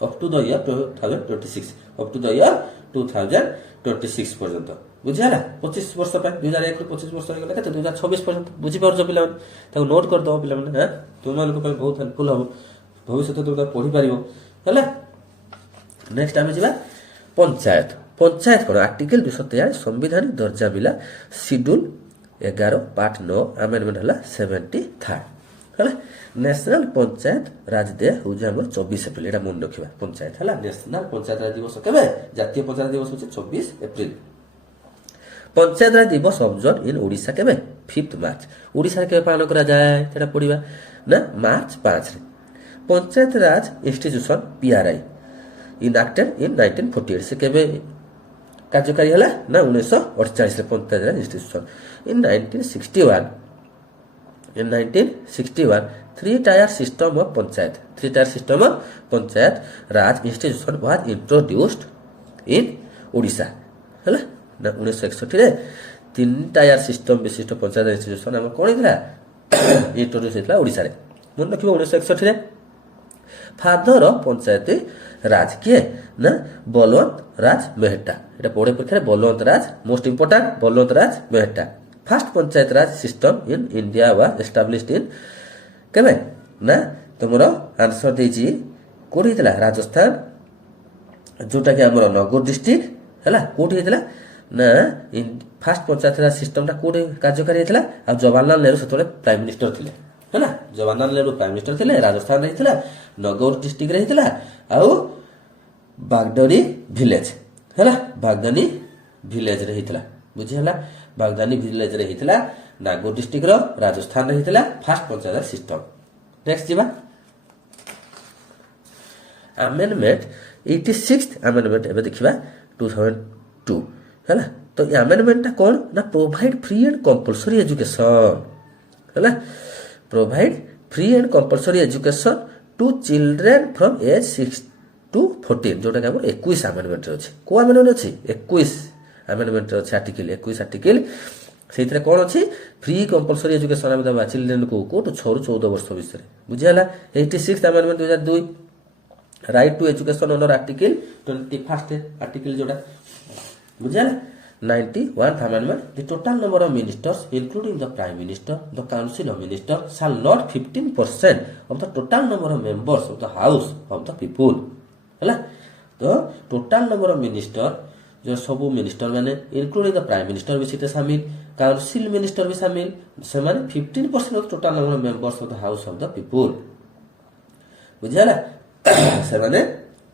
up to the year 2026 up to the year 2026 पर्यंत। बुझिला 25 वर्ष पे 2001 ରୁ 25 ବର୍ଷ ହେଇଗଲା କେତେ 2026 ପର୍ଯ୍ୟନ୍ତ। ବୁଝି ପାରୁଛ ପିଲାମାନେ? ତାକୁ ନୋଟ୍ କରିଦବ ପିଲାମାନେ। ହଁ ତୁମମାନଙ୍କ ପାଇଁ ବହୁତ ହେଲ୍ପଫୁଲ ହବ, ଭବିଷ୍ୟତରେ ତୁମେ ପଢି ପାରିବ। ହେଲା ନେକ୍ସଟ ଆମେ ଯିବା ପଞ୍ଚାୟତ। ପଞ୍ଚାୟତ କ'ଣ? ଆର୍ଟିକଲ 243 ସମ୍ବିଧାନିକ ଦର୍ଜା ମିଲା ସିଡ୍ୟୁଲ 11 ପାର୍ଟ 9 ଆମେଣ୍ଡମେଣ୍ଟ ହେଲା 73rd। ହେଲା ନ୍ୟାସନାଲ ପଞ୍ଚାୟତ ରାଜ ଡେ ହେଉଛି ଆମର 24 ଏପ୍ରିଲ। ଏଇଟା ମନେ ରଖିବା ପଞ୍ଚାୟତ। ହେଲା ନ୍ୟାସନାଲ ପଞ୍ଚାୟତ ରାଜ ଦିବସ କେବେ? ଜାତୀୟ ପଞ୍ଚାୟତ ଦିବସ ହେଉଛି 24 ଏପ୍ରିଲ। ପଞ୍ଚାୟତ ରାଜ ଦିବସ ଅବଜର୍ଭ ଇନ୍ ଓଡ଼ିଶା କେବେ? 5th March. ଓଡ଼ିଶାରେ କେବେ ପାଳନ କରାଯାଏ ସେଟା ପଢିବା ନା ମାର୍ଚ୍ଚ 5ରେ। Panchayat raj institution PRI enacted in 1948 ସେ କେବେ କାର୍ଯ୍ୟକାରୀ ହେଲା ନା 1948ରେ panchayat raj institution. In 1961 3 tier system of panchayat 3 tier system of panchayat raj institution was introduced in Odisha। ହେଲା ନା 1961 ରେ 3 tier system ବିଶିଷ୍ଟ ପଞ୍ଚାୟତ ଇନଷ୍ଟିଚ୍ୟୁସନ ଆମର କ'ଣ ହେଇଥିଲା? ଇଣ୍ଟ୍ରୋଡ୍ୟୁସ ହେଇଥିଲା ଓଡ଼ିଶାରେ। ମନେ ରଖିବ 1961 ରେ। ଫାଦର ଅଫ ପଞ୍ଚାୟତ ରାଜ କିଏ ନା ବଲୱନ୍ତ ରାଜ ମେହେଟ୍ଟା। ଏଟା ପଢେ ପରୀକ୍ଷାରେ Balwant Raj most important Balwant Raj Mehta. First panchayat raj system in India was established in କେବେ ନା ତୁମର ଆନ୍ସର ଦେଇଛି କୋଉଠି ହେଇଥିଲା? ରାଜସ୍ଥାନ ଯୋଉଟାକି ଆମର ନଗର ଡିଷ୍ଟ୍ରିକ୍ଟ। ହେଲା କୋଉଠି ହେଇଥିଲା ନା ଫାର୍ଷ୍ଟ ପଞ୍ଚାୟତ ରାଜ ସିଷ୍ଟମଟା କୋଉଠି କାର୍ଯ୍ୟକାରୀ ହେଇଥିଲା? ଆଉ ଜବାହରଲାଲ ନେହେରୁ ସେତେବେଳେ ପ୍ରାଇମ ମିନିଷ୍ଟର ଥିଲେ। ହେଲା ଜବାହରଲାଲ ନେହେରୁ ପ୍ରାଇମ ମିନିଷ୍ଟର ଥିଲେ। ରାଜସ୍ଥାନରେ ହେଇଥିଲା, ନଗର ଡିଷ୍ଟ୍ରିକ୍ଟରେ ହେଇଥିଲା, ଆଉ ବାଗଡରି ଭିଲେଜ। ହେଲା ବାଗଦାନୀ ଭିଲେଜରେ ହେଇଥିଲା। ବୁଝିହେଲା ବାଗଦାନୀ ଭିଲେଜରେ ହେଇଥିଲା, ନାଗୌର ଡିଷ୍ଟ୍ରିକ୍ଟର ରାଜସ୍ଥାନରେ ହେଇଥିଲା ଫାର୍ଷ୍ଟ ପଞ୍ଚାୟତ ସିଷ୍ଟମ। ନେକ୍ସଟ ଯିବା ଆମେଣ୍ଡମେଣ୍ଟ 86th ଆମେଣ୍ଡମେଣ୍ଟ ଏବେ ଦେଖିବା 2002। ହେଲା ତ ଏ ଆମେଣ୍ଡମେଣ୍ଟଟା କ'ଣ ନା provide free and compulsory education. ହେଲା provide free and compulsory education to children from age 6 to 14 ଯୋଉଟାକି ଆମର 21 ଆମେଣ୍ଡମେଣ୍ଟରେ ଅଛି। କୋଉ ଆମେଣ୍ଡମେଣ୍ଟ ଅଛି? 21 ଆମେଣ୍ଡମେଣ୍ଟରେ ଅଛି ଆର୍ଟିକଲ 21 ଆର୍ଟିକଲ। ସେଇଥିରେ କ'ଣ ଅଛି? ଫ୍ରି କମ୍ପଲସରି ଏଜୁକେସନ ଆମେ ଦେବା ଚିଲଡ୍ରେନକୁ କୋଉଠୁ 6 ରୁ 14 ବର୍ଷ ଭିତରେ। ବୁଝିହେଲା 86th amendment 2002। Right to education under article 21st article ଯୋଉଟା। ବୁଝିହେଲା 91th amendment, the total number of ministers including the prime minister, the council of ministers shall not 15% of the total number of members of the house of the people। ହେଲା ତ total number of minister जो सब minister मैंने including the prime minister भी सीटे शामिल, council minister भी शामिल, से 15% of total number of members of the house of the people. बुझिला से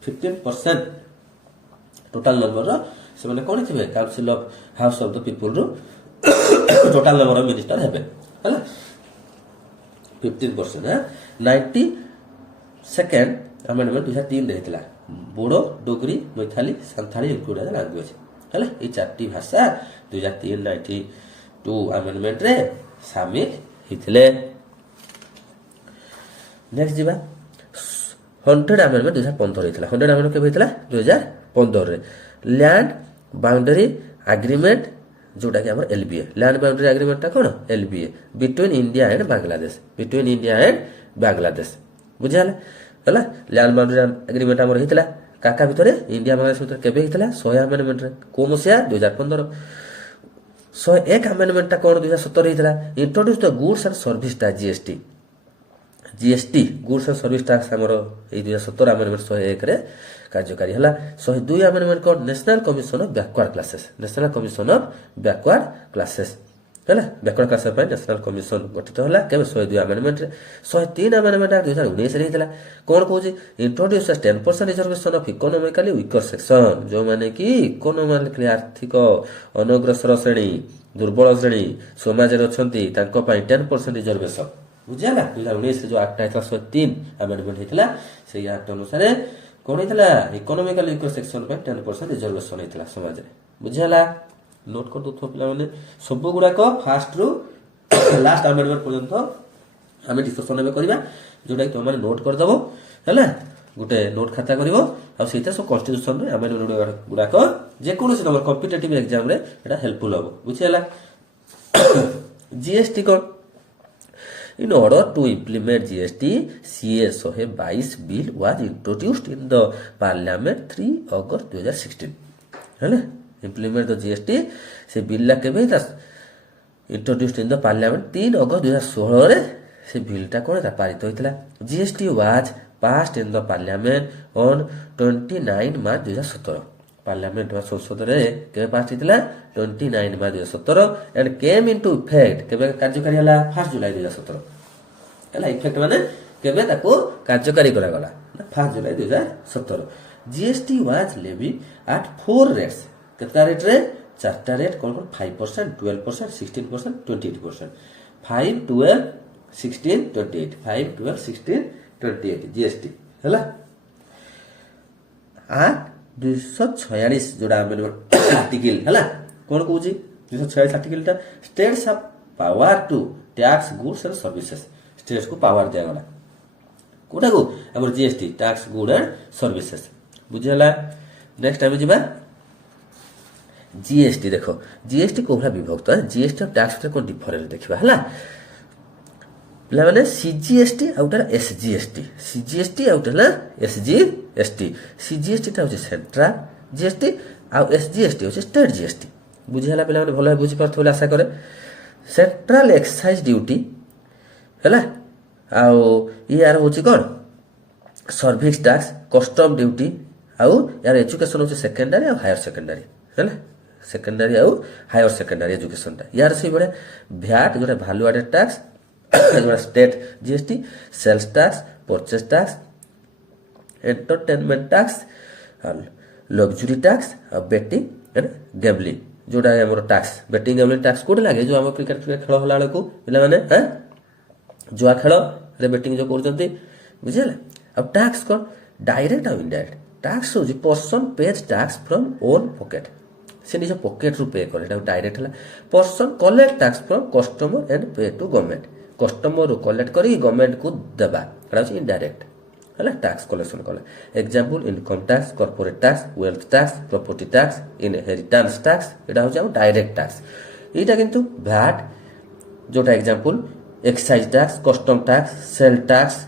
15% टोटल नंबर से कौन थे council of house of the people रो टोटल नंबर ऑफ मिनिस्टर हेबे हला 15%। 92nd अमेंडमेंट 2003 रहितला बोडो, डोगरी, मैथिली, संथाली इंक्लूडेड लैंग्वेज हला ए चारटी भाषा 2003-92 अमेंडमेंट रे शामिल हितले। नेक्स्ट जीवा 100 अमेंडमेंट 2015 हितला। 100 अमेंडमेंट केबे हितला 2015 रे। लैंड बाउंड्री एग्रीमेंट जोटा कि हमर एलबीए लैंड बाउंड्री एग्रीमेंट कौन LBA between India and Bangladesh बुझिगला है लैंड बाउंड्री एग्रीमेंट आमर होता काका भितर इंडिया बांग्लादेश भितर केबे होता 100 आमेंडमेंट रे को मसिया 2015 101 आमेंडमेंट कौन 2017 होता introduce the goods and service tax GST goods and service tax आमर ए 2017 आमेंडमेंट 101 रे कार्यकारी है 102 आमेंडमेंट कौन national commission of backward classes है बैकवर्ड क्लासेस नेशनल कमिशन गठित है केवल 102 आमेंडमेंट 103 आमेंडमेंट 2019 रे होता कौन कहूँ introduce 10% reservation of economically weaker section जो माने कि इकोनॉमिकली आर्थिक अनग्रसर श्रेणी दुर्बल श्रेणी समाज रे अछंती तांको पई 10% रिजर्वेशन बुझिला 2019 जो एक्ट आइला 103 आमेंडमेंट होता से एक्ट अनुसार कौन होता इकोनॉमिकल वीकर सेक्शन पे 10% रिजर्वेशन होता समाज रे बुझिला नोट कर दो पिला माने सब गुडाक फास्ट रु लास्ट आमेंडमेंट पर्यंत आमे डिस्कशन एबे करबा जोटा कि तुम माने नोट कर दबो हैला गुटे नोट खाता करिवो आ सेटा सब कॉन्स्टिट्यूशन रे आमेंडमेंट गुडाक जे कोनोसी नंबर कॉम्पिटिटिव एग्जाम रे एटा हेल्पफुल हो बुझिला GST code In order to implement GST, CA 122 bill was introduced in the Parliament 3 August 2016. है implement the GST से bill ला केबे था introduced in the Parliament 3 August 2016 रे से bill टा कोन पारित होइतला GST was passed in the Parliament on 29 March 2017. Parliament में संसद रे केबे पास हितला 29 मार्च 2017 एंड केम इनटू इफेक्ट केबे कार्यकारी हला 1 जुलाई 2017 हला इफेक्ट माने केबे ताको कार्यकारी करा गला 1 जुलाई 2017 GST was levy at 4 rates केता रेट रे चारटा रेट कोन 5% 12% 16% 28% 5 12 16 28 5 12 16 28 जीएसटी हला आ 246 जोड़ा आमेंडमेंट आर्टिकल हैला कोन कहूची 246 आर्टिकल ता states have power to tax goods and services states को पावर दिया गला कोटा को हमर GST tax good and services बुझला नेक्स्ट टाइम जिबा जीएसटी देखो जीएसटी कोला विभक्त है जीएसटी और टैक्स रे कोन डिफरेंस देखबा हैला पिला माने CGST outta SGST CGST outta SGST CGST ता होचे सेंट्रल जीएसटी आ एसजीएसटी होचे स्टेट जीएसटी बुझिला पिला माने भलो बुझि परथोला आशा करे सेंट्रल एक्साइज ड्यूटी हैला आ यार होची कोन सर्विस टैक्स कस्टम ड्यूटी आ यार एजुकेशन होचे सेकेंडरी आ हायर सेकेंडरी हैला सेकेंडरी आ हायर सेकेंडरी एजुकेशन ता यार से बडे वैट जोटा value added tax state GST sales tax purchase tax entertainment tax luxury tax betting and gambling जोटा हमर tax betting gambling tax code लागे जो हम क्रिकेट खेल होला को पिला माने हैं जुआ खेल रे बेटिंग जो करजंती बुझिला अब टैक्स को डायरेक्ट और इनडायरेक्ट टैक्स हो जी person pays tax from own pocket से निज पॉकेट रु पे करे डायरेक्ट हला person collect tax from customer and pay to government customer रू कलेक्ट करी गवर्नमेंट को देबा एटा होची इनडायरेक्ट हला टैक्स कलेक्शन कला example income tax corporate tax wealth tax property tax inheritance tax एटा होची हम डायरेक्ट टैक्स एटा किंतु वैट जोटा example excise tax custom tax sale tax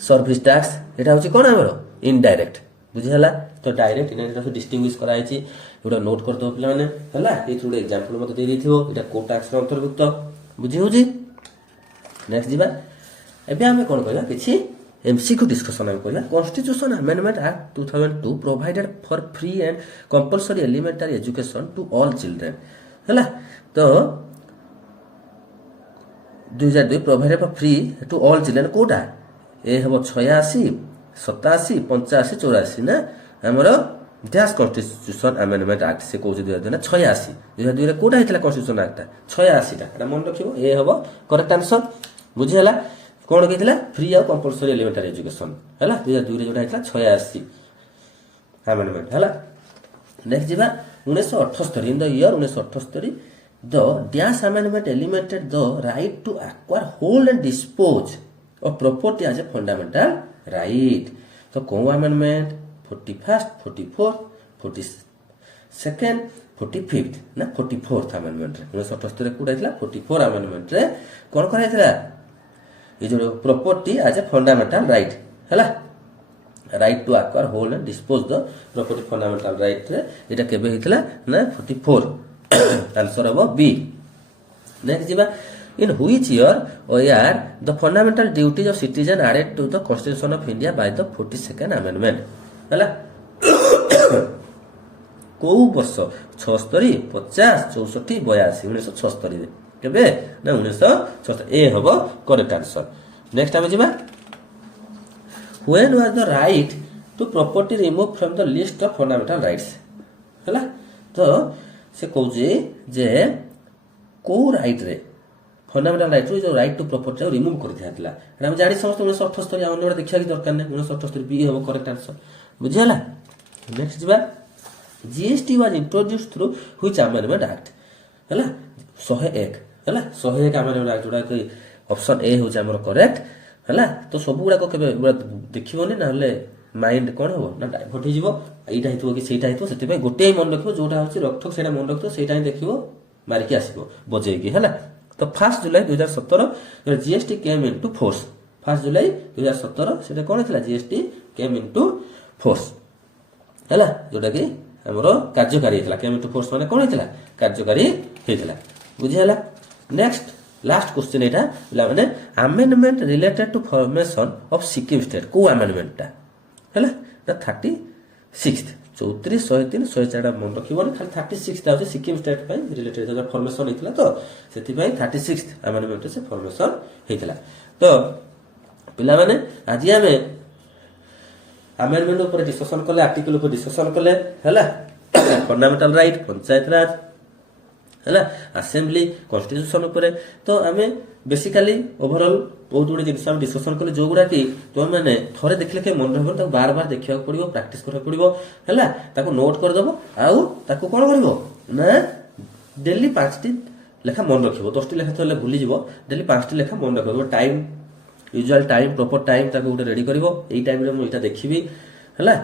service tax एटा होची कोन हमरो इनडायरेक्ट बुझिहला तो डायरेक्ट इनडायरेक्ट डिस्टिंग्विश कराइछि एटा नोट कर दो पिला माने हला ए थोड़े एग्जांपल मते दे दिथिबो एटा को टैक्स रे अंतर्भुक्त बुझि होजी नेक्स्ट जीवा एबे हमें कोन कहला किछि एमसीक्यू डिस्कशन हम कहला constitution amendment act 2002 provided for free and compulsory elementary education to all children हला तो 2002 provided for free to all children कोटा ए हबो 86 87 85 84 ना हमरो डैश कॉन्स्टिट्यूशन अमेंडमेंट एक्ट से कोज 2086 2002 रे कोटा हेतला कॉन्स्टिट्यूशन एक्ट 86 टा एटा मन रखिबो ए हबो करेक्ट आंसर बुझिहला कोन कहथिला फ्री और कंपलसरी एलिमेंटरी एजुकेशन हला 2002 रे जोटा हेतला 86 अमेंडमेंट हला नेक्स्ट जीवा 1978 in the year 1978 the dash amendment eliminated the right to acquire hold and dispose of property as a fundamental right तो को अमेंडमेंट 41st 44 42nd 45th ନା 44th ଆମେଣ୍ଡମେଣ୍ଟରେ 1978 କୋଉଟା ହେଇଥିଲା 44 ଆମେଣ୍ଡମେଣ୍ଟରେ କ'ଣ କରାଯାଇଥିଲା ଏ ଯୋଉ property as a fundamental right ହେଲା right to acquire hold and dispose the property fundamental ରାଇଟ୍ରେ ଏଇଟା କେବେ ହେଇଥିଲା ନା 44 ଆନ୍ସର ହବ ବି। ନେକ୍ସଟ ଯିବା in which year the fundamental duties of citizen added to the Constitution of India by the 42nd amendment ହେଲା କୋଉ ବର୍ଷ 76 50 64 82 1976 କେବେ ନା 1976 ଏ ହବ କରେକ୍ଟ ଆନ୍ସର। ନେକ୍ସଟ ଆମେ ଯିବା when was the right to property removed from the list of fundamental rights ହେଲା ତ ସେ କହୁଛି ଯେ କୋଉ ରାଇଟ୍ ରେ ଫଣ୍ଡାମେଣ୍ଟାଲ ରାଇଟ୍ ରୁ ଯୋଉ ରାଇଟ୍ ଟୁ ପ୍ରପର୍ଟି ରିମୁଭ୍ କରିଥିଲା ଏଟା ଆମେ ଜାଣି ସମସ୍ତେ 1978 ଆଉ ଅନ୍ୟ ଦେଖିବା କି ଦରକାର ନାହିଁ 1978 ବି ହବ କରେକ୍ଟ ଆନ୍ସର ବୁଝିହେଲା। ନେକ୍ସଟ ଯିବା GST was introduced through which amendment act ହେଲା 101 ହେଲା 101 amendment act जोड़ा कि ऑप्शन ए हो हमर करेक्ट ହେଲା ତ ସବୁ गुडा को केबे देखिबोनी ना हले माइंड कोन हो ना डाइवर्ट हिजिबो एटा हितबो कि सेटा हितबो सेति भाई गोटे मन रखिबो जोटा होछि रखथक सेटा मन रखतो सेटा ही देखिबो मारि के आसीबो बजेई कि ହେଲା तो 1 जुलाई 2017 GST केम इनटू फोर्स 1 जुलाई 2017 सेटा कोन थिला GST केम इनटू फोर्स हैला जोटा कि हमरो कार्यकारी हेतला केम इनटू फोर्स माने कोन हेतला कार्यकारी हेतला बुझि होला। नेक्स्ट लास्ट क्वेश्चन एटा माने amendment related to formation of Sikkim state को अमेंडमेंट ता हैला ना 36th 34 103 104 मन रखिबो खाली 36 ता होछि सिक्किम स्टेट पय रिलेटेड जो फॉर्मेशन हेतला तो सेति पय 36th अमेंडमेंट से फॉर्मेशन हेतला। तो पिला माने आज हमें अमेंडमेंट ऊपर डिस्कशन कले आर्टिकल ऊपर डिस्कशन कले हैला फंडामेंटल राइट पंचायत राज हैला असेंबली कॉन्स्टिट्यूशन ऊपर तो हमें बेसिकली ओवरऑल बहुत गुड जिनस हम डिस्कशन कले जो गुडा कि तो माने थरे देखले के मन रहबो त बार बार देखिया पड़िबो प्रैक्टिस करा पड़िबो हैला ताको नोट कर दबो आउ ताको कोन करबो ना डेली 5 टी लेखा मन रखिबो 10 टी लेखा थले भूली जिवो डेली 5 टी लेखा मन रखिबो time usual time proper time ताको उठे रेडी करिवो एई टाइम रे मु एटा देखिबी हैला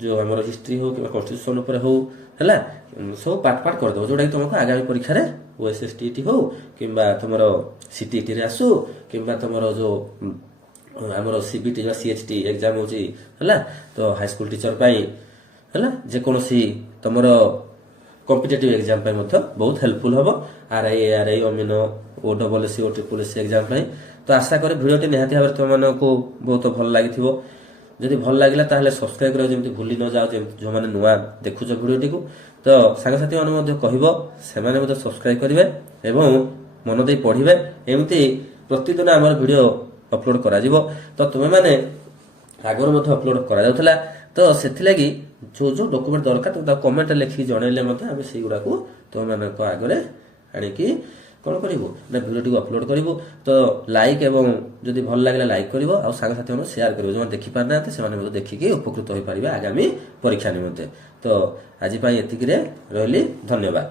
जो हमर हिस्ट्री हो कि कॉन्स्टिट्यूशन ऊपर हो हैला सब पार्ट पार्ट कर दो जोडा कि तुमको आगामी परीक्षा रे ओएसएसटीटी हो किबा तुमरो सीटीटी रे आसु किबा तुमरो जो हमर सीबीटी जो सीएचटी एग्जाम होची हैला तो हाई स्कूल टीचर पाई हैला जे कोनोसी तुमरो कॉम्पिटिटिव एग्जाम पाई मथो बहुत हेल्पफुल हबो आरआई अमीनो ओडब्ल्यूसी ओट्रिपलसी एग्जाम पाई तो आशा करे भिडियोटी निहाती भाबरे तुम मानको बहुत भल लागिथिबो जदि भल लागिला ताहले सब्सक्राइब करो जेमति भूली न जाओ जो माने नुआ देखुछ भिडियोटी को तो सांग साथी माने मध्ये कहिबो से माने मध्ये सब्सक्राइब करिवे एवं मन देई पढिबे एमति प्रतिदिन हमर वीडियो अपलोड करा जिवो तो तुमे माने आगर मध्ये अपलोड करा जाउथला तो सेथि लागि जो जो डॉक्यूमेंट दरकार तो कमेंट लिखि जणैले मध्ये हम सेही गुडा को तुम माने को आगरे आनी कि कौन करिवो ना वीडियो अपलोड करिवो तो लाइक एवं जदि भल लागला लाइक करिवो आ सांग साथी मन शेयर करिवो जो देखि पार नाते से माने देखि के उपकृत होई परिबे आगामी परीक्षा निमंते। तो आज पई एतिकरे रहली धन्यवाद।